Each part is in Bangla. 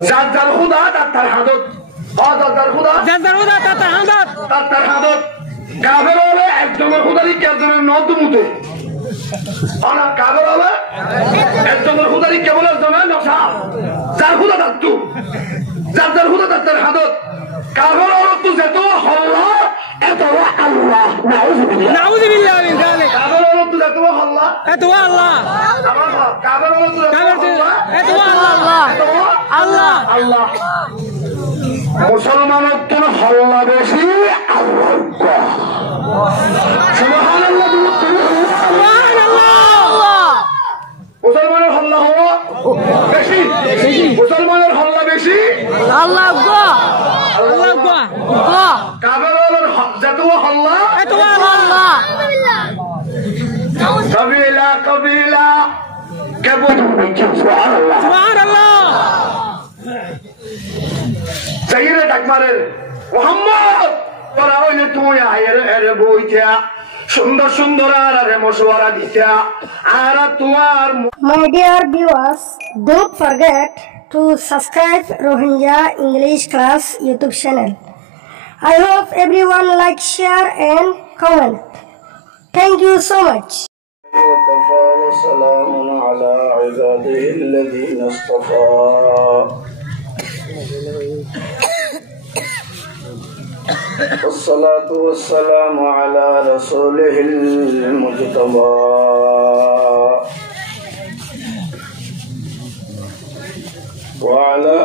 যার যার খুদা তার হাদত যার খুদা তার হাদত কাফের হলে একজনের খুদারি একজনের নদমুতে কাফের হলে একজনের খুদারি কেবল একজনের নকশা যার খুদা তার তু যার যার খুদা তার হাদত কাফের হল তু যেত হল্লা এত আল্লাহ নাউযুবিল্লাহ মিন যালিক কাফের হল তু যেত হল্লা এত আল্লাহ কাফের হল তু এত আল্লাহ আল্লাহ আল্লাহ মুসলমানের তো হল্লা বেশি আল্লাহ সুবহানাল্লাহ মুসলমানের হল্লা হওয়া বেশি মুসলমানের হল্লা বেশি আল্লাহ আল্লাহ কাফেরের যত হল্লা এত আল্লাহ কবিলা কবিলা কেবল সুবহানাল্লাহ সুবহানাল্লাহ সাইরে ডাকমারের মুহাম্মদ পরা হইলে তুই আয়ের এর বইতা সুন্দর সুন্দর আর মশওয়ারা দিতা আর তোমার My dear viewers, don't forget to subscribe Rohingya English Class YouTube channel. I hope everyone like, share and comment. Thank you so much. وسلام على عباده الذين اصطفى والصلاة والسلام على رسوله المجتبى وعلى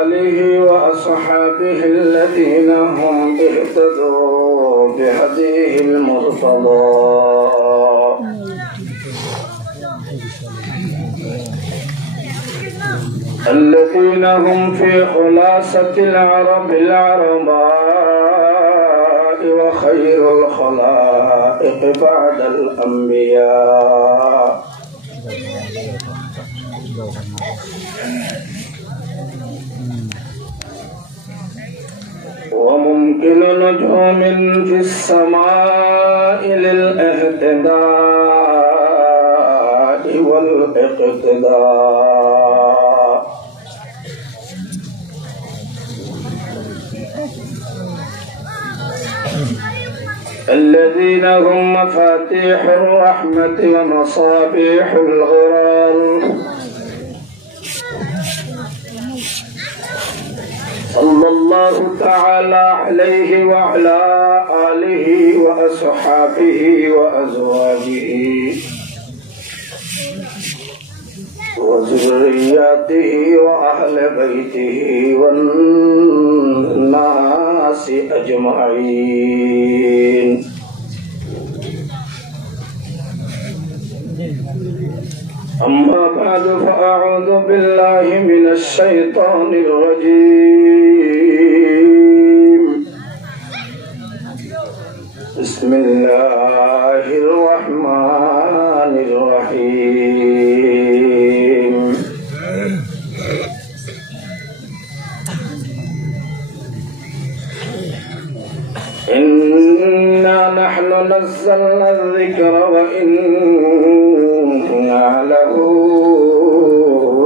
آله وأصحابه الذين هم اهتدوا بهديه المرتضى الذين هم في خلاصة العرب العرباء وخير الخلائق بعد الأنبياء وممكن نجوم في السماء للاهتداء والاقتداء الذين هم مفاتيح الرحمة ومصابيح الغرار صلى الله تعالى عليه وعلى آله وأصحابه وأزواجه وذرياته وأهل بيته والناس أجمعين أما بعد فأعوذ بالله من الشيطان الرجيم بسم الله الرحمن الرحيم إنا نحن نزلنا الذكر وإنا له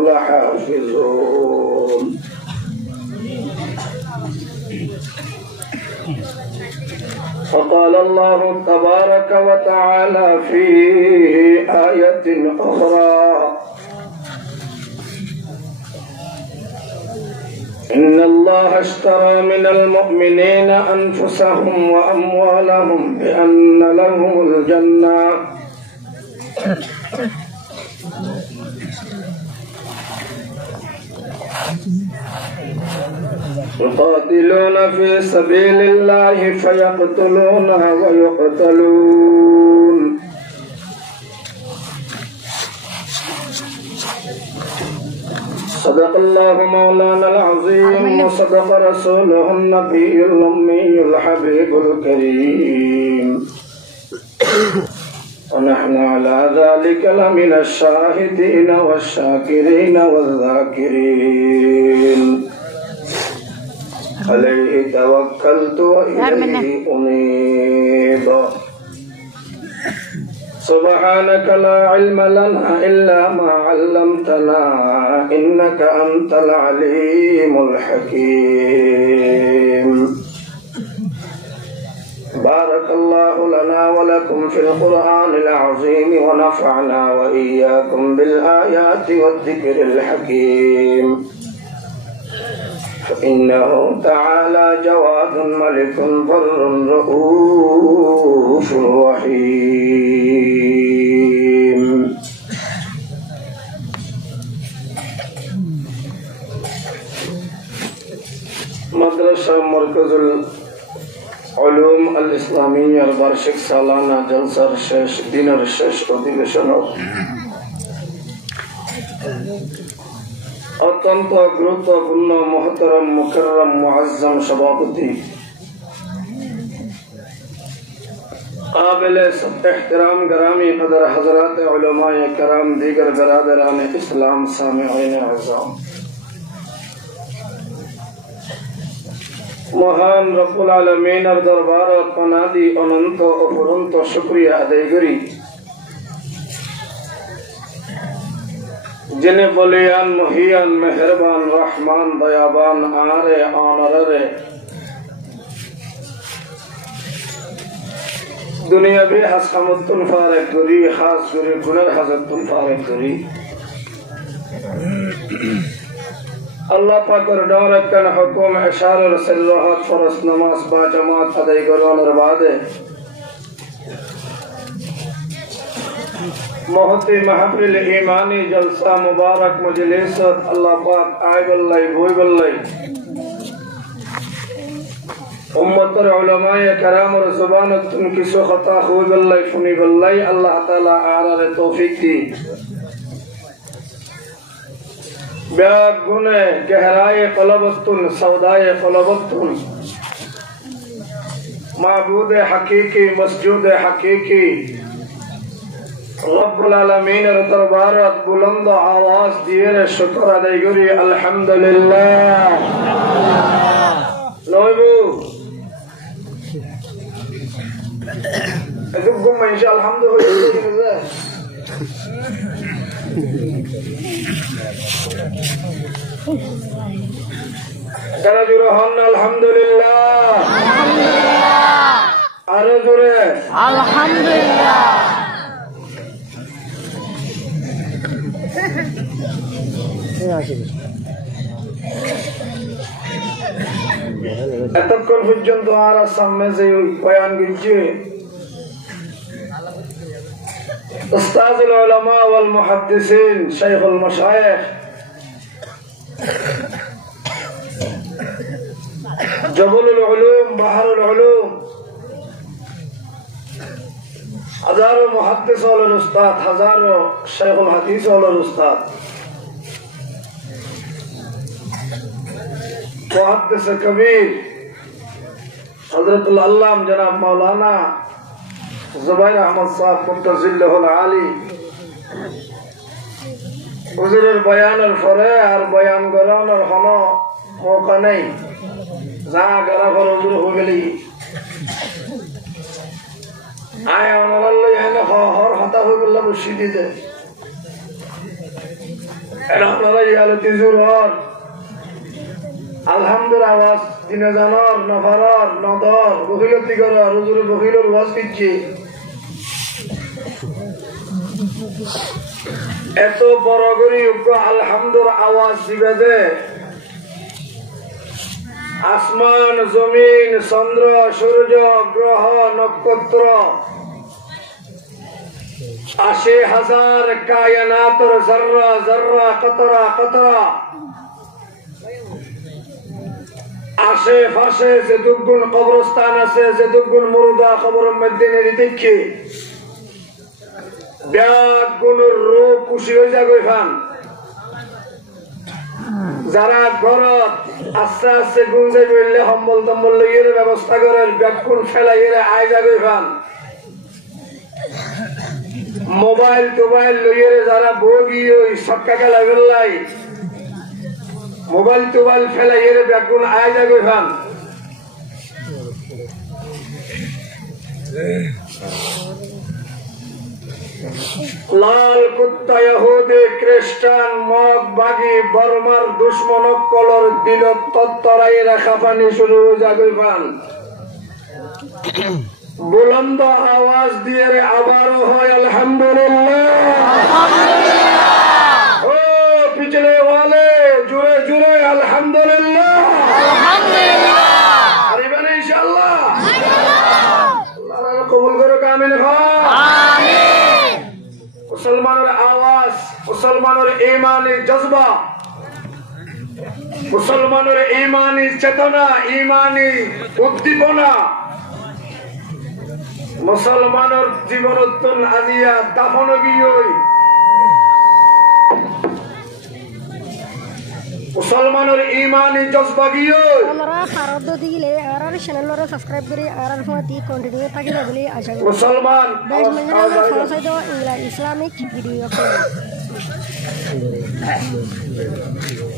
لحافظون فقال الله تبارك وتعالى في آية أخرى إن الله اشترى من المؤمنين أنفسهم وأموالهم بأن لهم الجنة يقاتلون في سبيل الله فيقتلون ويقتلون صدق الله مولانا العظيم وصدق رسوله النبي الأمي الحبيب الكريم ونحن على ذلك لمن الشاهدين والشاكرين والذاكرين عليه توكلت وإليه أنيب سبحانك لا علم لنا إلا ما علمتنا إنك أنت العليم الحكيم بارك الله لنا ولكم في القرآن العظيم ونفعنا وإياكم بالآيات والذكر الحكيم فإنه تعالى جواد ملك بر رؤوف رحيم مدرسة مركز العلوم الإسلامية البارشك سالانا جلسة الشيش دين الشيش অধিবেশন অত্যন্ত গুরুত্বপূর্ণ মুহতারাম মুকাররম মুআজ্জাম সভাপতি काबिल एहतराम गरामी कदर हजरात उलमाए कराम दीगर बरादरान इस्लाम सामिईन अज़म महान रब्बुल आलमीनर दरबारत पनादी अनंत अफुरंत शुक्रिया अदाय करी जिन्हें बलियान मुहियान मेहरबान रहमान दयाबान आरे आनरे दुनिया भी हसमतुल फारिक करी खास करे गुनर हजरतुल फारिक करी अल्लाह पाकर डारक कन हुकुम इशार रसूलुल्लाह फरज नमाज बा जमात अदा करवान बादे मोहती महफिल ईमानी जलसा मुबारक मजलिस अल्लाह पाक आय बल्लाई बोई बल्लाई उम्मतर उलमाए कराम और ज़ुबानत तुम किसो खता हुई बल्लाई फुनी बल्लाई अल्लाह ताला आरारे तौफीक दी ब्याग गुने गहराए क़लबतुन सौदाए क़लबतुन माबूद हकीकी मस्जूद हकीकी रब्बुल आलमीन दरबारत बुलंद आवाज दिए शुक्र अदा करी अल्हम्दुलिल्लाह नोबू अजुगुम इंशाअल्लाह अल्हम्दुलिल्लाह करा जुरहन अल्हम्दुलिल्लाह आरो जुरे अल्हम्दुलिल्लाह এতক্ষণ পর্যন্ত আর সামনে যে বয়ান গিয়েছে উস্তাদুল উলামা ওয়াল মুহাদ্দিসিন শাইখুল মাশায়েখ জবলুল উলুম বাহরুল উলুম হাজারো মুহাদ্দিস ওয়াল উস্তাদ হাজারো শাইখুল হাদিস ওয়াল উস্তাদ मुहद्दिस कबीर हजरतुल अल्लाम जनाब मौलाना जुबैर अहमद साहब मुतज़िल्लहुल आली हुजूरेर बयानेर परे और बयान कराনোর কোনো मौका নেই যা করা পর হুজুর হয়ে গেলি আয় অনলাল্লাহ এনে হর হতা হয়ে গেল মুর্শিদিতে এরা আপনারা ইয়ালে তিজুর হর আলহামদুলিল্লাহ আওয়াজ দিনে জানার নফারার নদর বহিলতি করার হুজুরের বহিলের ওয়াজ দিচ্ছি এত বড় করে আলহামদুলিল্লাহ আওয়াজ দিবে দে আসমান জমিন চন্দ্র সূর্য গ্রহ নক্ষত্র ৮০,০০০ কায়নাতের জর্রা জর্রা কতরা কতরা আশেপাশে যে দুগুণ কবরস্থান আছে যে দুগুণ মুর্দা কবরের মধ্যে দেখি ব্যাগ গুণের রোগ খুশি হয়ে যাবে ফান যারা ঘরত আস্তে আস্তে গুঞ্জে বললে সম্বল তম্বল লইয়ের ব্যবস্থা করার ব্যাগ গুণ ফেলাইয়ের আয় যাবে ফান মোবাইল টোবাইল লইয়ের যারা বগি ওই সক্কা খেলা ফেললাই মোবাইল টোবাইল ফেলাইয়ের ব্যাগ গুণ আয় যাবে ফান লাল কুত্তা ইহুদি খ্রিস্টান মগ বাগি বর্মার দুশ্মন কলর দিল তত্তরাই রেখা পানি শুরু জাগই পান বুলন্দ আওয়াজ দিয়ে আবারও হয় আলহামদুলিল্লাহ ও পিছলে ওয়ালে জোরে জোরে আলহামদুলিল্লাহ আরিবেন ইনশাআল্লাহ আল্লাহ কবুল করুক আমিন আমিন মুসলমানের আওয়াজ মুসলমানের ঈমানি জজবা মুসলমানের ঈমানি চেতনা ঈমানি উদ্দীপনা মুসলমানের জীবনোত্তন আজিয়া দাফনগিয়ই মুসলমানের ঈমানি জজবাগিয়ই আমরা খারাপ দিলে আর চ্যানেলরে সাবস্ক্রাইব করে আর ফোনটি কন্টিনিউ থাকিব বলি আশা করি মুসলমান ইসলামিক ভিডিও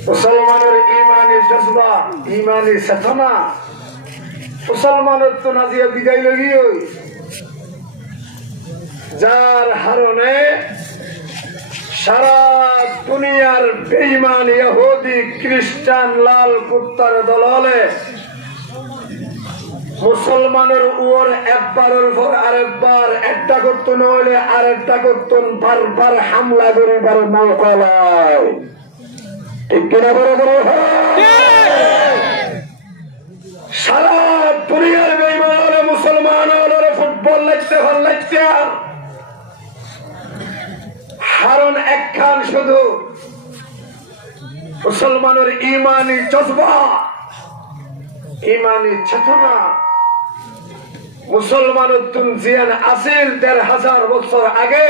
মুসলমানের ঈমানি জজবা ঈমানি চেতনা মুসলমানের তো নাজিয়া বিদায় লগিয়ই যার হারণে সারা দুনিয়ার বেঈমান ইহুদি খ্রিস্টান লাল কুত্তার দললে মুসলমানের উপর একবারের পর আরেকবার একটা করতো নইলে আরেকটা করতো বারবার হামলা করিবার মৌকা লয় ঠিক কিনা বড় সারা দুনিয়ার বেঈমান হলে মুসলমান হলে ফুটবল লাগছে হল লাগছে হারণ একখান শুধু মুসলমানের ঈমানি জজবা ঈমানি চেতনা মুসলমানের জিয়ান আসিল ১৫০০ বছর আগে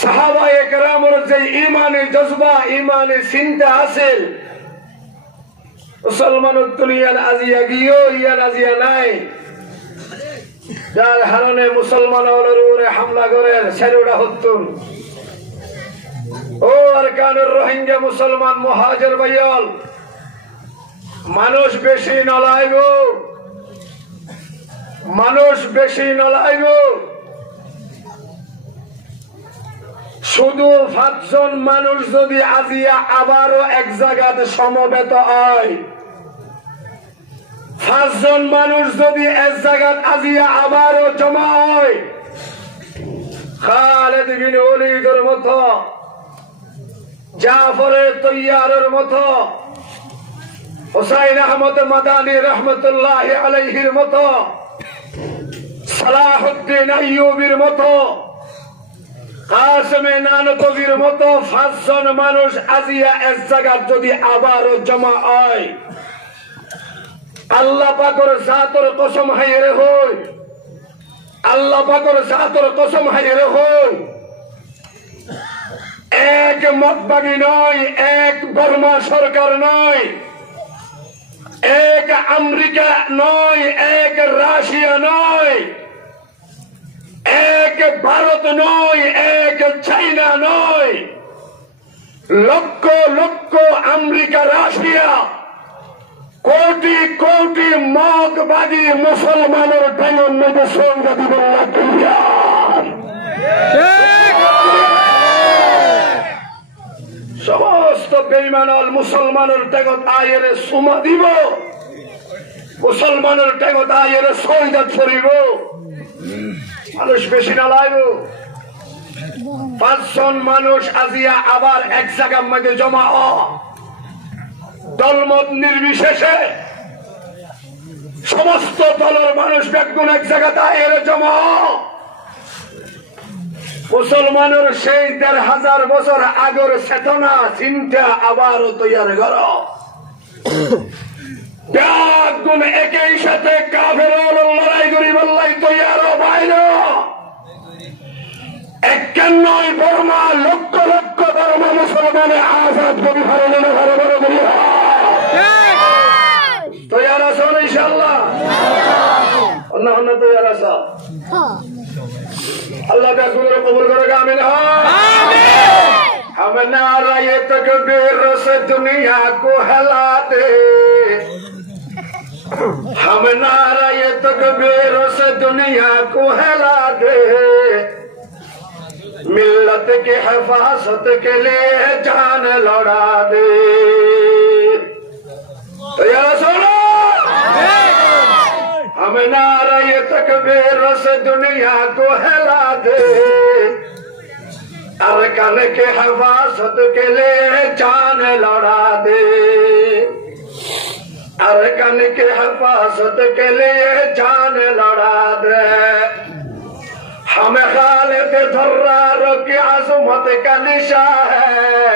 সাহাবায়ে কেরামের যে ঈমানি জজবা ঈমানি চিন্তা আসিল মুসলমানের দুনিয়ার আজিয়া গিয়েও ইয়ান আজিয়া নাই যার হারণে মুসলমানের উপরে হামলা করেন সেরুডা হত্যুন ও আর কানুর রোহিঙ্গা মুসলমান মুহাজির ভাইয়াল মানুষ বেশি নলাইব মানুষ বেশি নলাইব শুধু ৫ জন মানুষ যদি আজিয়া আবারও এক জায়গাতে সমবেত হয় ৫ জন মানুষ যদি এক জায়গাত আজিয়া আবারও জমা হয় খালেদ বিন ওলীদের মতো জাফরের তৈয়ারের মতো হুসাইন আহমদ মাদানী রহমতুল্লাহ আলাইহির মতো সালাহুদ্দিন আইয়ুবীর মতো কাসেমে নানতবীর মতো ৫ জন মানুষ আজিয়া এক জায়গাত যদি আবারও জমা হয় আল্লাহ পাকের জাতের কসম হাইরে হই আল্লাহ পাকের জাতের কসম হাইরে হই এক মতবাগী নয় এক বর্মা সরকার নয় এক আমেরিকা নয় এক রাশিয়া নয় এক ভারত নয় এক চাইনা নয় লক্ষ লক্ষ আমেরিকা রাশিয়া কোটি কোটি মগবাদী মুসলমানের টাইমের মধ্যে সঙ্গে দিবেন না সমস্ত বেঈমানল মুসলমানের টেগত আয়ের সুমা দিব মুসলমানের টেগত আয়ের শহীদাত করিব মানুষ বেশি না লাগব ৫ জন মানুষ আজিয়া আবার এক জায়গার মধ্যে জমা দলমত নির্বিশেষে সমস্ত দলের মানুষ বেগুন এক জায়গাতে আয়ের জমা মুসলমানের সেই ১৫০০ বছর আগের চেতনা চিন্তা আবারও তৈরি কর বেগুন একই সাথে কাফের লড়াই করি বললাই তৈরি বাইর ৫১ বর্মা লক্ষ লক্ষ বর্মা মুসলমানে আজাদ করি ভালো ভালো বড় করি তৈরি আছো ইনশাআল্লাহ অন্য অন্য তৈরি আছো अल्लाह का गुरु कबूल करेगा आमीन हम नाराए तकबीर से दुनिया को हिला दे हम नाराए तकबीर से दुनिया को हिला दे मिल्लत की हिफाजत के लिए जान लड़ा दे। तो यार सुनो, हमें नारा ये तकबीर से दुनिया को हिला दे। अरकान के हिफाजत के लिए जान लड़ा दे। अरकान के हिफाजत के लिए जान लड़ा दे। हमें खालिद दर्रार की अज़मत का निशा है।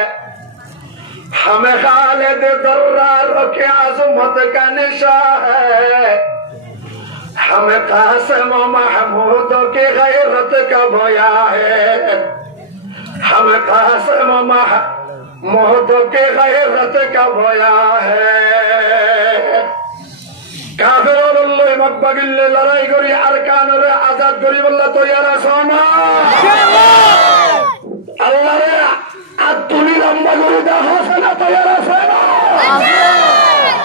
हमें खालिद दर्रार की अज़मत का निशा है। हमें कासिम महमूद की गैरत का भया है। हमें कासिम महमूद की गैरत का भया है। काफिरों मक्का गिल्ले लड़ाई करी अरकान रे आजाद करी बल्ला तो यार सोना अल्लाह रे अतुली लंबा करी दा हौसला तो यार सोना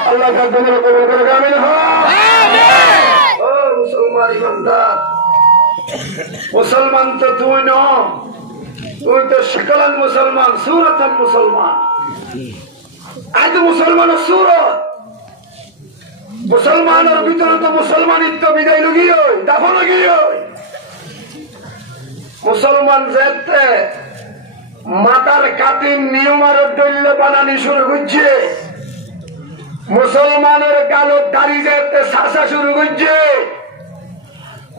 अल्लाह का दुनिया को कबूल आमीन हो आमीन। ओ मुसलमान ईमानदार, मुसलमान तो तू नो, तू तो शकलन मुसलमान सूरतन मुसलमान। आज मुसलमान सूरत मुसलमानों ভিতরে তো মুসলমানিত্ব বিদায় লগিয়ে দাফন লগিয়ে মুসলমান যেতে মাতার কাটিন নিয়মার দল্য বানানি শুরু করছে। মুসলমানের কালো দাড়ি যেতে শাসা শুরু করছে।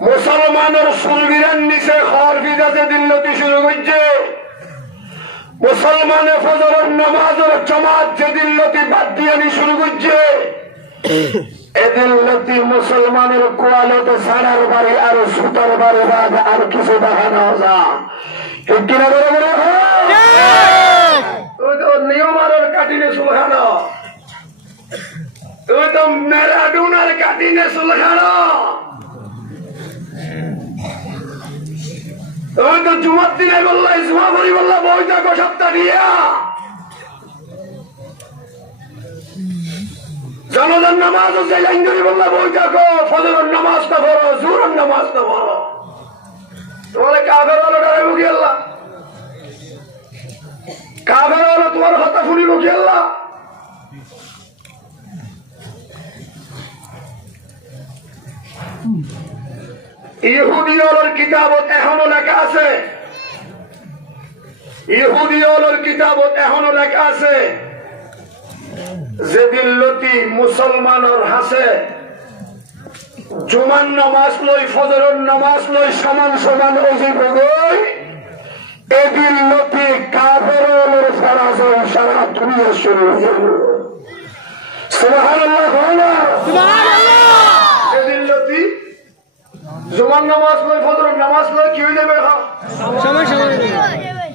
মুসলমানের সুলবিরান নিচে খড় ভিজাতে দিল্লতি শুরু করছে। মুসলমানের ফজরের নামাজের জামাত যে দিল্লতি বাদ দিয়ে শুরু করছে। এদিল্লতি মুসলমানের কোয়ালতে সারার বাড়ি আর সুতার বাড়ি বাদ আর কিছু দেখানো যা ঠিক কিনা বলে বলে তুই তো নিয়মারের কাটিনে সুলখানো, তুই তো ম্যারাডোনার কাটিনে সুলখানো, তুই তো জুমার দিনে বললাই জুমা ভরি বললা বই থাকো সপ্তাহ দিয়া জানাজার নামাজ হচ্ছে লাইঙ্গরি বললা বই থাকো ফজরের নামাজটা পড়ো জোহরের নামাজটা পড়ো। তোমার কাফের হলো ডরে মুখি আল্লাহ, কাফের হলো তোমার কথা শুনি মুখি আল্লাহ। ইহুদি হলোর কিতাবত এখনো লেখা আছে, ইহুদি হলোর কিতাবত এখনো লেখা আছে যে দিল্লতি মুসলমানের হাসে জুমান নামাজ লই ফজরের নামাজ লই সমান সমান অজীব গই এ দিল্লতি কাফেরের ফরজ সারা দুনিয়া শুরু হল। সুবহানাল্লাহ সুবহানাল্লাহ। এ দিল্লতি জুমান নামাজ লই ফজরের নামাজ লই কি হইলে বেখা সমান সমান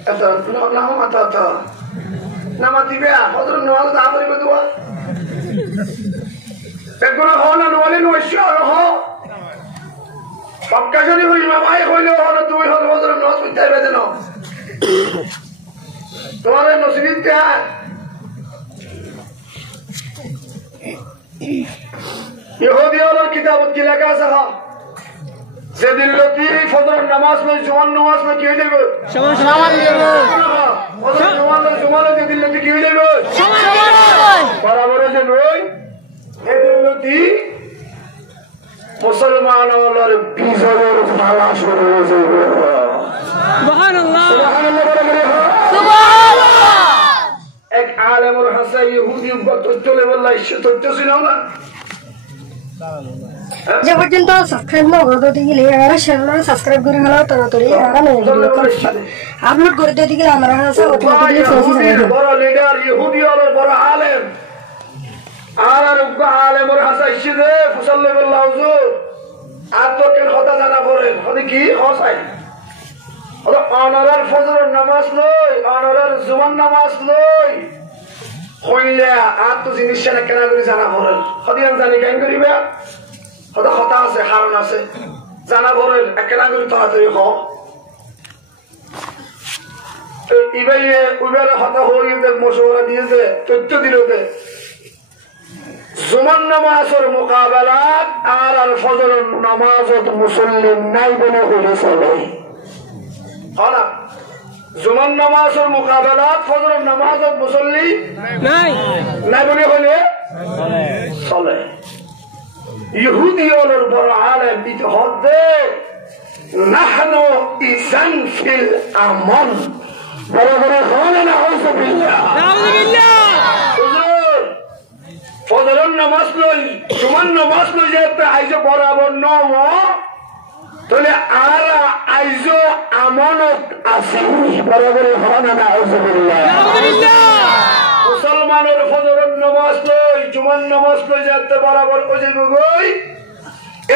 এটা নাম মাতা নামাতি বে ফজরের নামাজ দা করি দোয়া এগুলো হ না নলে নৈশ হ পাক্কা যদি হই মামাই হইলে হলো তুই হল ফজরের নামাজ পড়তে বেদে না তোমার নসিবিত তে ইহুদি হলোর কিতাবত কি লেখা আছে যেদিন লোকি ফজরের নামাজ লই জুমার নামাজ লই কি হইলে সমান সমান ফজরের নামাজ লই জুমার লই যেদিন লোকি কি হইলে সমান সমান বরাবর যে নই এদিন লোকি মুসলমান হলোর বিজয়ের পালা শুরু হয়ে যাবে। সুবহানাল্লাহ সুবহানাল্লাহ সুবহানাল্লাহ। এক আলেমর হাসা ইহুদি বক্ত চলে বললা সে তথ্য ছিনাও না যে পর্যন্ত সাবস্ক্রাইব না করে দিতে গেলে আর চ্যানেল সাবস্ক্রাইব করে হলো তাড়াতাড়ি আর আপলোড করে দিতে গেলে আমরা আছে অটোমেটিক্যালি প্রসেস হয়ে যাবে। বড় লিডার ইহুদি হলো বড় আলেম আর উগ্র আলেমর হাসা ইসে ফুসাল্লাল্লাহু হুজুর আর তো কেন কথা জানা করেন হদি কি হসাই ওরা অনারার ফজরের নামাজ লই অনারার জুমার নামাজ লই হইলে আর তো জিনিস কেন করে জানা করেন হদি আমি জানি কেন করিবে হয়তো কথা আছে কারণ আছে জানা বলেন একেলা করে তাড়াতাড়ি হ ইবাইয়ে উইবারে হতা হইতে মশওয়ারা দিয়েছে তথ্য দিল জুমার নামাজের মোকাবেলাত আর ফজরের নামাজত মুসল্লি নাই বলে হইলে চলে হলা জুমার নামাজের মোকাবেলাত ফজরের নামাজত মুসল্লি নাই নাই বলে হলে চলে ইহুদিয়র বড় আলেম ইতিহদে নাহনু ইজান ফিল আমল বড় বড় হলে না আউযুবিল্লাহ হুজুর ফজরের নামাজ লই জুমার নামাজ লই যেতে আইজো বরাবর নম তাহলে আর আইজো আমানত আছে বরাবর হলে না আউযুবিল্লাহ মুসলমানের ফজরের নামাজ লই জুমার নামাজ লই যেতে বরাবর ওজে গই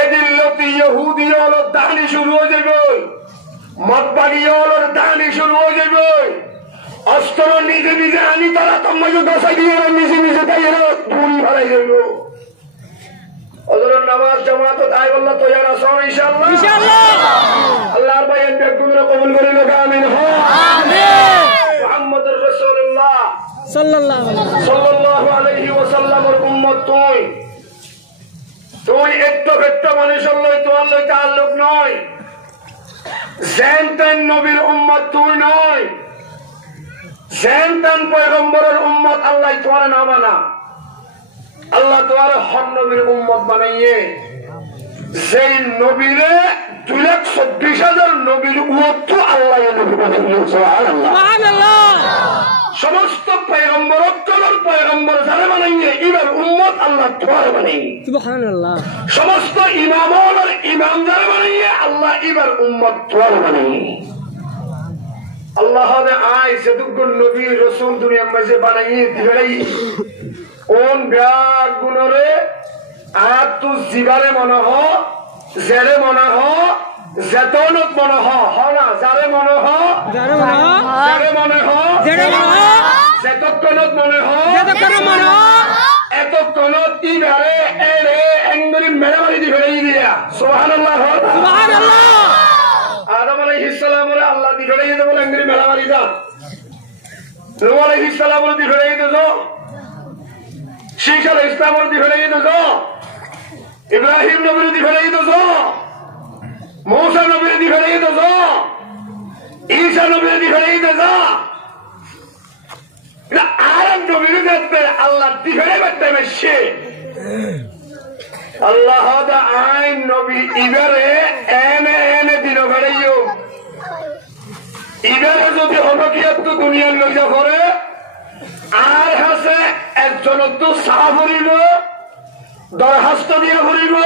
এদিল্লতি ইহুদি হল দানি শুরু হয়ে যাবে মতবাগি হল দানি শুরু হয়ে যাবে অস্ত্র নিজে নিজে আনি তারা তোমাকে দশা দিয়ে নিজে নিজে তাই দূরি ভাড়াই যাইব হজরের নামাজ জামাত তাই বললো তো যারা সব ইনশাআল্লাহ আল্লাহর বাইন বেগুনরা কবুল করে লোক আমিন মুহাম্মদুর রাসূলুল্লাহ সাল্লাল্লাহু আলাইহি ওয়াসাল্লামের উম্মত তুই একটু মানুষের লই তোমার লই তাল্লুক নয় জেনতেন নবীর উম্মত তুই নয় জেনতেন পয়গম্বরের উম্মত আল্লাহ তোমার না মানা আল্লাহ তোমার হক নবীর উম্মত বানাইয়ে যেই নবীরে 2,24,000 নবীর উম্মত আল্লাহ নবী বানাইয়ে সুবহানাল্লাহ সমস্ত পয়গম্বর পয়গম্বর যারা বানাইয়ে এবার উম্মত আল্লাহ তোমার বানাই সুবহানাল্লাহ সমস্ত ইমামর ইমাম যারা বানাইয়ে আল্লাহ এবার উম্মত তোমার বানাই আল্লাহ আয় সেদুগুন নবী রাসূল দুনিয়ার মাঝে বানাইয়ে দিবেই কোন ব্যাগ গুণরে আর তু জিবারে মনে হ জেরে মনে হ জেতনত মনে হ না যারে মনে হ যারে মনে হ জেতকনত মনে হ এতক্ষণত ইবারে এরে এঙ্গরি মেরামারি দি ফেলাই দিয়া সুবহানাল্লাহ সুবহানাল্লাহ আদম আলাইহিস সালামরে আল্লাহ দি ফেলাই দেব এঙ্গরি মেরামারি দা নূহ আলাইহিস সালামরে দি ফেলাই দেব শিখ আলাইহিস সালামরে দি ফেলাই দেব ইব্রাহিম নবীরে দি ফেলাই দেব मूसा नबी दी फलाई तो जो ईसा नबी दी फलाई तो जो ना आरम नबी दी देखते अल्लाह दी फलाई बत्ते में शे अल्लाह दा आइन नबी इबरे एने दिनो फलाइयो इबरे जो दी होना किया तो दुनिया में जो करे आर हसे एक जनों तो साबुरीलो दरहस्त दिनो फरीलो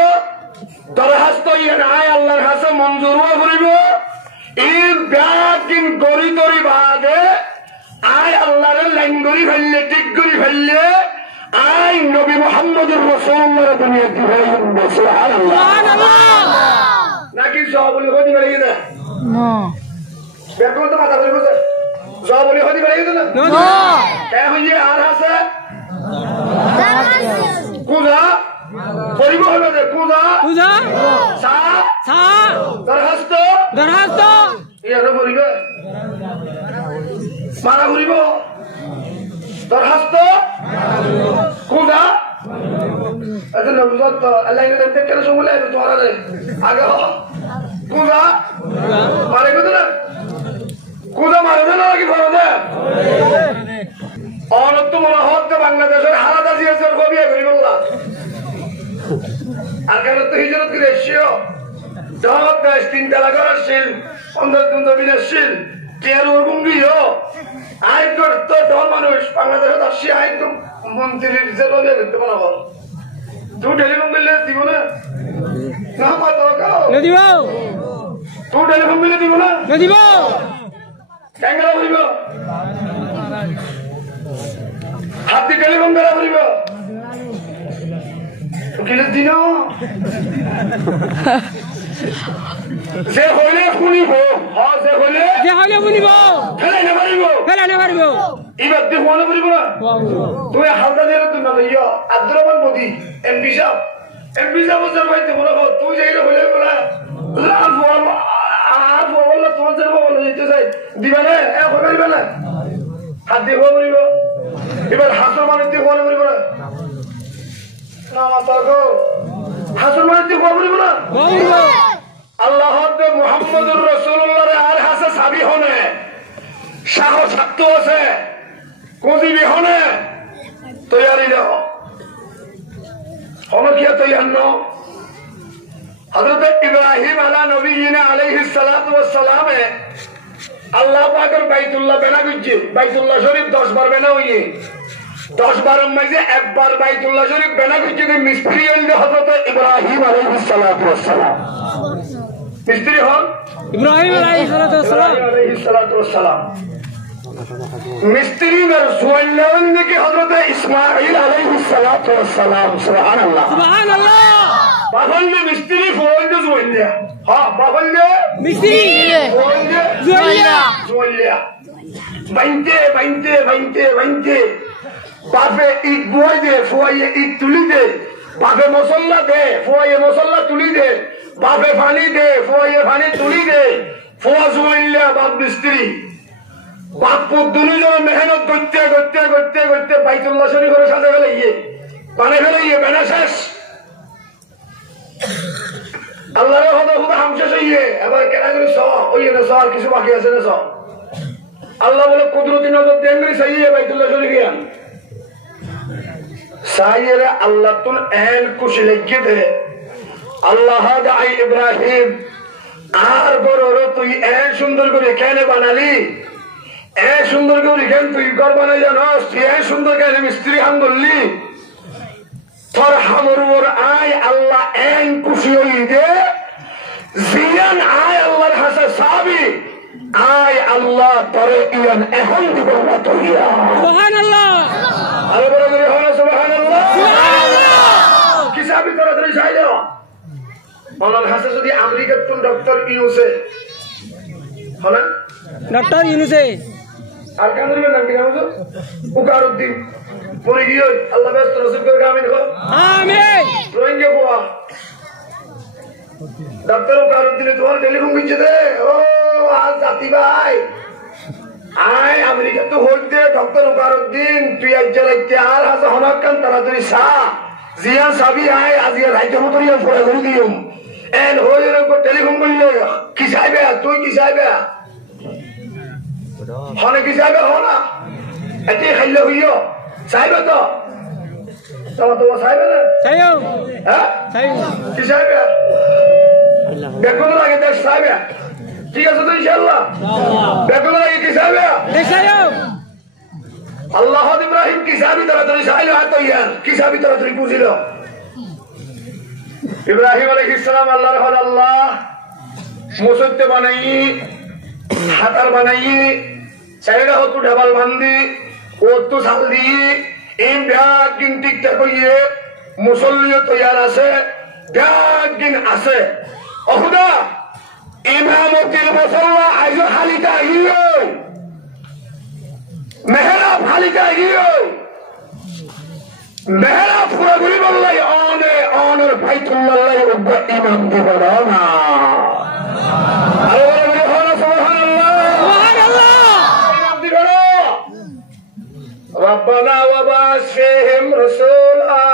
दरखास्त নাই আল্লাহর কাছে মঞ্জুর করিব এই ব্যাকিন গরি তরি বাদে আয় আল্লাহর ল্যাঙ্গুরি ফেললে ঠিক করি ফেললে আয় নবী মুহাম্মদুর রাসূলুল্লাহর দুনিয়া দি ফেললে সুবহানাল্লাহ নাকি সবলি হদি বেরিয়ে না না বেকুল তো মাথা ধরে বসে সবলি হদি বেরিয়ে না না কে হইয়ে আর আছে কুদা পরিবহন দে কুদা কুদা সা সা দরখাস্ত ইয়ারে বলিব মারা বলিব দরখাস্ত কুদা আচ্ছা নবুজত আল্লাহ কে দেখতে কেন সমলে তোরা রে আগে কুদা মারে কুদা কুদা মারে না কি বড় দে অনত্য মনে হত বাংলাদেশের হালাত আছে কবিয়া করি বললা আর কেন তো হিজরত করে এসেও দশ দেশ 3 তালা করার শিল 15 বিনাশীল কেয়ার ওরগুঙ্গিও আয় তো দল মানুষ বাংলাদেশে আসছি আয় তো মন্ত্রীর যে রোগে দেখতে পারা বল তুই টেলিফোন বিলে দিব না না পাতো কাও দিব তুই টেলিফোন বিলে দিব না দিব ক্যাঙ্গারা বলিব হাতি টেলিফোন করা বলিব কিলে দিন যে হইলে শুনিব যে হইলে শুনিব ফেলাই নামারিব এবার দেখো মনে করিব না তুমি হালদা দিয়ে তুমি না ইয়া আব্দুর রহমান মোদি এমপি সাহেব ভাই তুমি তুই যাই হইলে বলা তোমার যে বলো যেতে চাই দিবা না এখন দিবা না হাত দিয়ে হওয়া করিব এবার হাসর মানুষ দিয়ে হওয়া করিব না হাসর মানুষ দিয়ে হওয়া করিব না আল্লাহ মুহাম্মদুর রাসূলুল্লাহ আর হাসে সাবি হনে সাহস থাকতো আছে কোজি বিহনে তৈয়ারি ন অনকিয়া তৈয়ার ন হযরত ইব্রাহিম আলা নবীনা আলাইহিস সালাতু ওয়াস সালামে আল্লাহ পাকের বাইতুল্লাহ বেনা গিয়ে বাইতুল্লাহ শরীফ 10 বার বেনা হইয়ে 10 বারের মাঝে একবার বাইতুল্লাহ শরীফ বেনা গিয়ে মিস্ত্রি হইল হযরত ইব্রাহিম আলাইহিস সালাতু ওয়াস সালাম মিস্ত্রি হন ইব্রাহিম আলাইহিস সালাতু ওয়াস সালাম মিস্ত্রি মের সুয়াল্লাহন কি হযরত ইসমাঈল আলাইহিস সালাতু ওয়াস সালাম সুবহানাল্লাহ সুবহানাল্লাহ বাহল্লে মিস্ত্রি ফোনলে জুয়াল্লা হ্যাঁ বাহল্লে মিস্ত্রি ফোনলে জুয়াল্লা বাইতে বাপে ইট বই দে ফুয়াইয়ে ইট তুলি দে বাপে মশলা দে ফুয়াইয়ে মশলা তুলি দে বাপে পানি দে ফুয়াইয়ে পানি তুলি দে ফুয়া জুয়াল্লা বাপ মিস্ত্রি বাপ দুজন মেহনত করতে বাইতুল্লাহ শরীফ করে সাজা ফেলাইয়ে ফেলাইয়ে বানা শেষ আল্লাহর হুদা হামশা সইয়ে এবার কেনা করে ওই না আর কিছু বাকি আছে না আল্লাহ বলে কুদরতি নজর দেন সাইয়ে বাইতুল্লাহ শরীফ ইয়ান সাইয়ে আল্লাহ তুন এন কুশ লেগে দে আল্লাহ দাই ইব্রাহিম আর বড় তুই এন সুন্দর করে কেন বানালি এ সুন্দর করে কেন তুই ঘর বানাই জানাস তুই এ সুন্দর কেন মিস্ত্রি হাম বললি তোর হামর আয় আল্লাহ এন খুশি হই দে জিয়ান আয় আল্লাহর হাসে সাবি আয় আল্লাহ তোরে ইয়ান এখন দিব না তো ইয়া সুবহানাল্লাহ আরে বড় করে হলো সুবহানাল্লাহ কি সাবি তোরা ধরে যাই দাও আল্লাহর হাসে যদি আমেরিকার কোন ডক্টর ইউসে হলো ডক্টর ইউনুসে আর কাদের নাম কি নাম তো উকারউদ্দিন পরে গিয়ে আল্লাহ ব্যস্ত রসুল করে আমিন হো আমিন রোহিঙ্গা গোয়া ডাক্তার উকারউদ্দিন তোমার টেলিফোন দিচ্ছে দে ও আজ জাতি ভাই আয় আমেরিকা তো হইতে ডক্টর উকারউদ্দিন তুই আজ জ্বালাইতে আর হাসা হনাক্কান তাড়াতাড়ি সা জিয়া সাবি আয় আজিয়া রাইতে মতো ইয়া ফোরা করে দিও এন হয়ে টেলিফোন করলে কি চাইবে তুই কি চাইবে হনে কি চাইবে হনা এটি খাইলে হইও চাইবে তো তোমার চাইবে না চাইও হ্যাঁ কি চাইবে বেগুন লাগে দেশ চাইবে ঠিক আছে তো ইনশাআল্লাহ বেগুন লাগে কি চাইবে চাইও আল্লাহ ইব্রাহিম কি চাবি তাড়াতাড়ি চাইলো এত ইয়ার কি চাবি তাড়াতাড়ি বুঝিল ইব্রাহিম আলাইহিস সালাম আল্লাহর হল আল্লাহ মুসদ্দে বানাই হাতার বানাই চাইরা হতো ঢাবাল বান্ধি ও তো সাল দিয়ে এই ব্যাগ দিন টিকটা কইয়ে মুসল্লিও তৈয়ার আছে ব্যাগ দিন আছে অহুদা ইমামতির মুসল্লা আইজ হালিকা হিও মেহরাব হালিকা হিও মেহরাব পুরোপুরি বললাই অনের বাইতুল্লাহ উগ্র ইমাম দিব না ربنا وبعث فيهم رسولا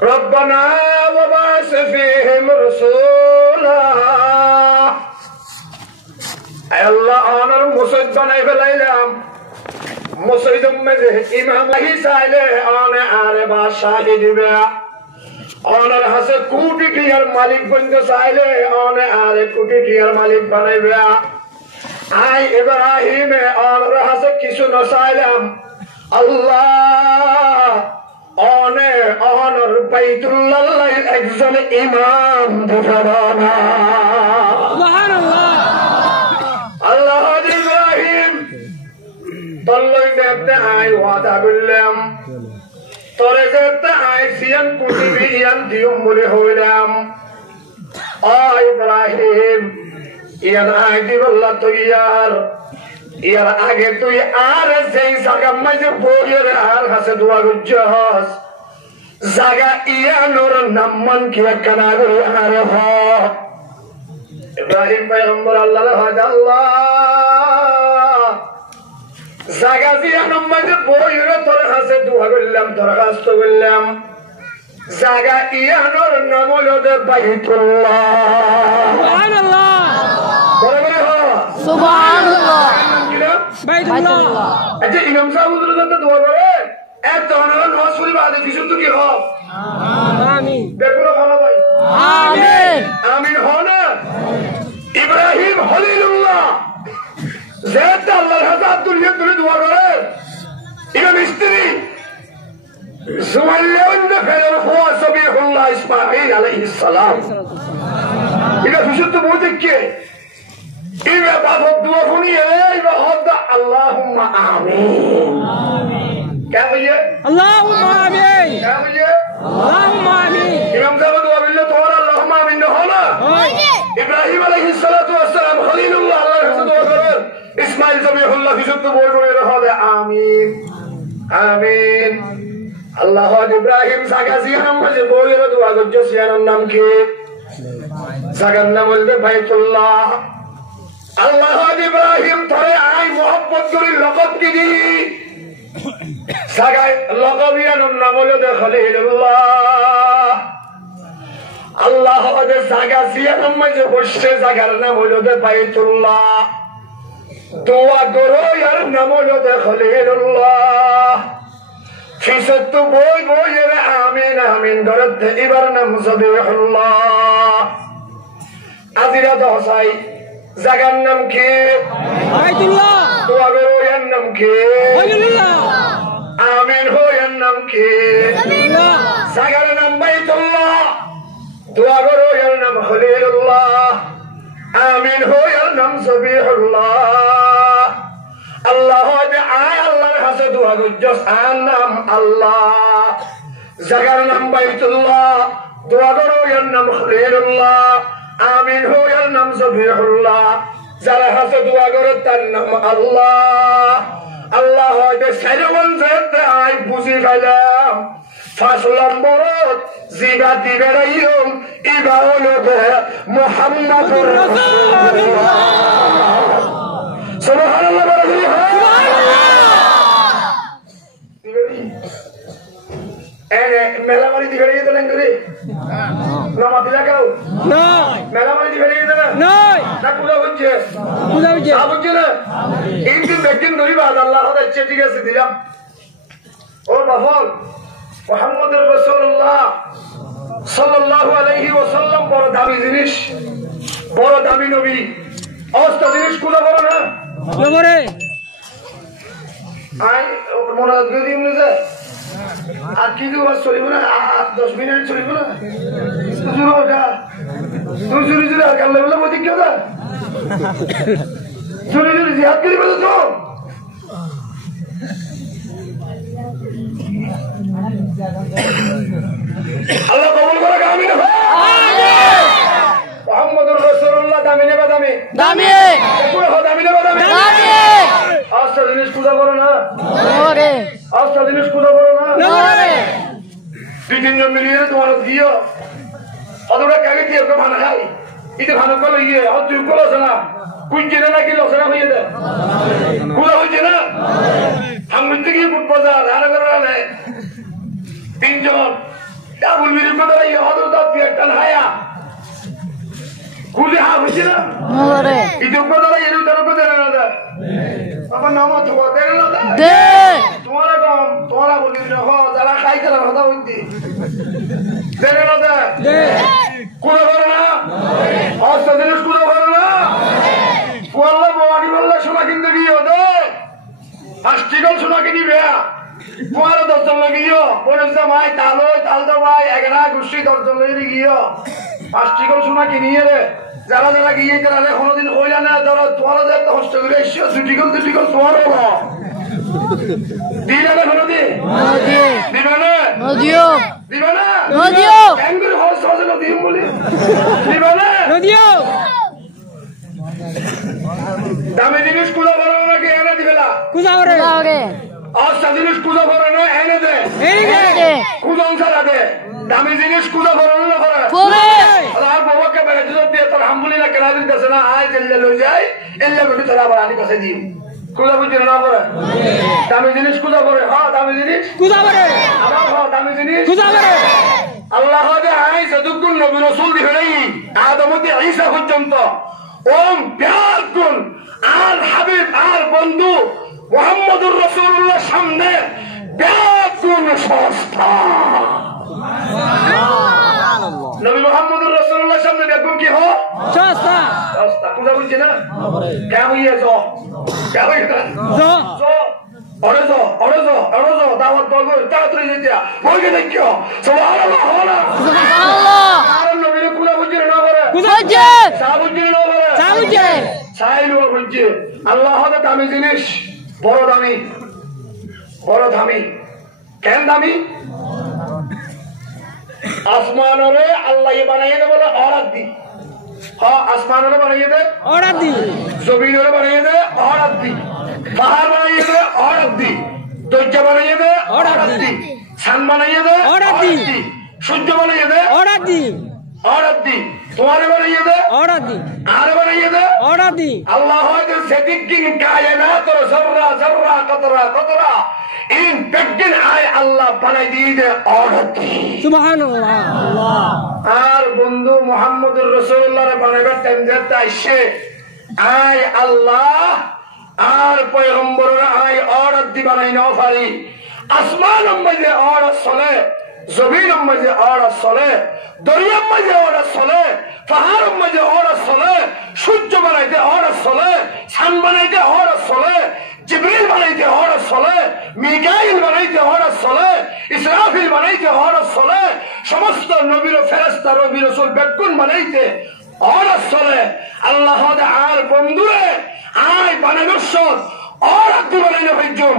ربنا وبعث فيهم رسولا الله أنا مسجد بناي بلايلام مسجد مزه إمام هي سايله أنا عارف شاهد بيا أنا هسه كوتي كيار مالك بند سايله أنا عارف كوتي كيار مالك بناي بيا আই ইব্রাহিম আর হাসে কিছু নসাইলাম আল্লাহ অনে অনর বাইতুল্লাহ একজন ইমাম দিবানা সুবহানাল্লাহ আল্লাহ ইব্রাহিম তল্লাই দেখতে আই ওয়াদা করলাম তোরে দেখতে আই সিয়ান কুটিবি ইয়ান দিয়ম বলে হইলাম আই ইব্রাহিম ইয়ার আগে বললা তুই ইয়ার আগে তুই আর সেই জায়গা মাঝে বইয়ের আর কাছে দোয়া গুজস জায়গা ইয়ানোর নাম্মান কি কানা করে আর হ ইব্রাহিম পয়গম্বর আল্লাহর হাজ আল্লাহ জায়গা ইয়ানোর মাঝে বইয়ের তোর কাছে দোয়া করলাম দরখাস্ত করলাম জায়গা ইয়ানোর নাম হলো বাইতুল্লাহ সুবহানাল্লাহ সুবহানাল্লাহ বাইতুল্লাহ আচ্ছা ইমাম সাহেব হুজুরের জন্য দোয়া করে এক ধরনের নামাজ পড়ি বাদে বিশুদ্ধ কি হোক আমিন দেখো ভালো ভাই আমিন আমিন হো না ইব্রাহিম খলিলুল্লাহ যেটা আল্লাহর হাতে আব্দুল তুলে দোয়া করে ইমাম স্ত্রী সুমাইয়ান ফের হুয়া সবিহুল্লাহ ইসমাঈল আলাইহিস সালাম এটা বিশুদ্ধ বলতে কে ইবা বাবা দোয়া শুনিয়ে ইবা হদা আল্লাহুম্মা আমিন क्या भैया আল্লাহুম্মা আমিন क्या भैया আল্লাহুম্মা আমিন इमाम साहब दुआ बिल्ला तुम्हारा अल्लाहुम्मा आमीन हो ना इब्राहिम अलैहिस सलातु वस्सलाम खलीलुल्लाह अल्लाह के दुआ करें इस्माइल ज़बीहुल्लाह विशुद्ध बोल बोले रहा है आमीन आमीन अल्लाह इब्राहिम सागासी हम मुझे बोले रहा दुआ को जो सियान नाम के सागन नाम बोलते बैतुल्लाह अल्लाह इब्राहिम थोड़े आई मोहब्बत करी लक़ब की दी সাগাই লগাবিয়ান নাম হলো খলিলুল্লাহ আল্লাহ ওদের জায়গা সিয়ার মাঝে বসে জায়গার নাম হলো বাইতুল্লাহ দোয়া করো ইয়ার নাম হলো খলিলুল্লাহ ফিসত তো বই বই এর আমিন আমিন ধরতে এবার নাম সবিহুল্লাহ আজিরা দহসাই জায়গার নাম কি বাইতুল্লাহ দোয়া করো ইয়ার নাম কি খলিলুল্লাহ आमीन हो या नाम के सागर नाम बैतुल्लाह दुआ करो या नाम खलीलुल्लाह आमीन हो या नाम सबिहुल्लाह अल्लाह दे आय अल्लाह हसे दुआ करो जस नाम अल्लाह सागर नाम बैतुल्लाह दुआ करो या नाम खलीलुल्लाह आमीन हो या नाम सबिहुल्लाह जरा हसे दुआ करो तर नाम अल्लाह আল্লাহ হয়তো সাইরবন যেতে আই বুঝি ফেলাম ফার্স্ট নম্বরত জিবা দিবে রাইম ইবা হলো মুহাম্মাদুর রাসূলুল্লাহ সুবহানাল্লাহ এনে মেলামারি দিবে রাইতে না করে নামা দিলা কাও নয় মেলামারি দিবে রাইতে না নয় না পূজা হচ্ছে পূজা হচ্ছে বুঝছে না একদিন একদিন ধরিবা আল্লাহ হচ্ছে ঠিক আছে দিলাম ও বাফল মুহাম্মদুর রাসূলুল্লাহ সাল্লাল্লাহু আলাইহি ওয়াসাল্লাম বড় দামি জিনিস বড় দামি নবী অস্ত জিনিস কোলা বড় না নবরে আই মনে যদি এমনি যায় আর কি দিব চলিব না 10 মিনিট চলিব না তুই ওটা তুই চুরি চুরি কাল লেভেলে মতি কেউ না চুরি চুরি জিহাদ করিবে তো আল্লাহ কবুল করে আমিন মুহাম্মদুর রাসূলুল্লাহ দামি নেবা দামি দামি পুরো দামি নেবা দামি দামি আস্তা জিনিস পূজা করো না নরে আস্তা জিনিস পূজা করো না নরে দুই তিনজন মিলিয়ে তোমার দিও অতটা কাগে দিয়ে ভানা খাই ইতে ভালো করে ইয়ে তুই বলছ না কুইছে না নাকি লসনা হয়ে যায় কুলা হয়েছে না সামনে থেকে ফুটবজার রানা করে রানে তিনজন ডাবুল বিরুদ্ধে দাঁড়াই হত তুই একটা হায়া কুলে হা হয়েছে না নরে ইতে উপদারা এর উদার করে দেন না আমার নাম তো দেন না দে তোমারা কম তোমরা বলি না যারা খাই তারা কথা বলতি দেন না দে কুলা করে না অস্ত জিনিস কুলা করে না কোয়াল্লা বাড়ি বললা সোনা কিনতে গিয়ে দে আষ্টিকল সোনা কিনি বেয়া তোমার দর্শন লাগিও বলেছে ভাই তাল তো ভাই এগরা গুষ্টি দর্শন লাগি গিয়ে আষ্টিকল সোনা কিনিয়ে রে যারা যারা গিয়ে তারা কোনোদিন কইলা না ধরো তোমার যে একটা কষ্ট করে এসছো দুটিকল তোমার দিলে না কোনোদিন নদী দিবে না নদীও দিবে না নদীও ক্যাঙ্গুর হস হস দিম বলি দিবে না নদীও দামি জিনিস কুলা বড় নাকি এনে দিবেলা পূজা করে নরে অস্তা জিনিস কুলা বড় না এনে দে এই রে দে কুজন ছাড়া দে দামি জিনিস কুলা বড় না করে করে আর বাবাকে বেড়ে দিয়ে তোর হামবুলি না কেনা দিতেছে না আয় জেলে লই যায় এলে বলি তোরা আবার আনি কাছে দিই কুলা বুঝে না করে দামি জিনিস কুলা করে হ্যাঁ দামি জিনিস পূজা করে আবার হ্যাঁ দামি জিনিস পূজা করে আল্লাহ যে আয় যতক্ষণ নবী রাসূল দিবে নাই আদম হতে ঈসা পর্যন্ত ওম প্যার কুন আর হাবিব আর বন্ধু মুহাম্মদুর রাসূলুল্লাহ সামনে প্যার কুন সস্তা নবী মুহাম্মদুর রাসূলুল্লাহ সামনে দেখুন কি হো সস্তা সস্তা কোথা বলছি না কেমন যাও কেমন যাও অড়জো দাওয়াত বলবো তাড়াতাড়ি যেতে বলকে দেখিও সুবহানাল্লাহ হলা সুবহানাল্লাহ আর নবীর কোলা বুঝির না করে বুঝে সাবুজির না করে সাবুজে সাইলু বুঝি আল্লাহ হলো দামি জিনিস বড় দামি কেন দামি আসমানরে আল্লাহ বানাইয়ে দে বলে অর্ডার দি হ্যাঁ আসমানরে বানাইয়ে দে অর্ডার দি জমিনরে বানাইয়ে দে অর্ডার দি পাহাড় বানাইয়ে দে অর্ডার দি দৈত্য বানাইয়ে দে অর্ডার দি ছান বানাইয়ে দে অর্ডার দি সূর্য বানাইয়ে দে অর্ডার দি তোমারে বানাইয়ে দে অর্ডার দি আর বানাইয়ে দে অর্ডার দি আল্লাহ হয়তো সেদিকিন কায়নাত জররা জররা কতরা কতরা ইন বেগিন আয় আল্লাহ বানাই দিয়ে দে অর্ডার দি সুবহানাল্লাহ আল্লাহ আর বন্ধু মুহাম্মদুর রাসূলুল্লাহর বানাইবার টাইম যেতে আইছে আয় আল্লাহ আর পয়গম্বরের আয় অর্ডার দি বানাই নাও পারি আসমান মাঝে অর্ডার চলে জমিন মাঝে অর্ডার চলে দরিয়ার মাঝে অর্ডার চলে পাহাড়ের মাঝে অর্ডার চলে সূর্য বানাইতে অর্ডার চলে চাঁদ বানাইতে অর্ডার চলে জিবরিল বানাইতে অর্ডার চলে মিকাইল বানাইতে অর্ডার চলে ইসরাফিল বানাইতে অর্ডার চলে সমস্ত নবীর ফেরেশতা নবী রাসূল বেকুন বানাইতে অর্ডার চলে আল্লাহ আর বন্ধুরে আয় বানানোর অর্ডার দি বানাইলে ভাইজুম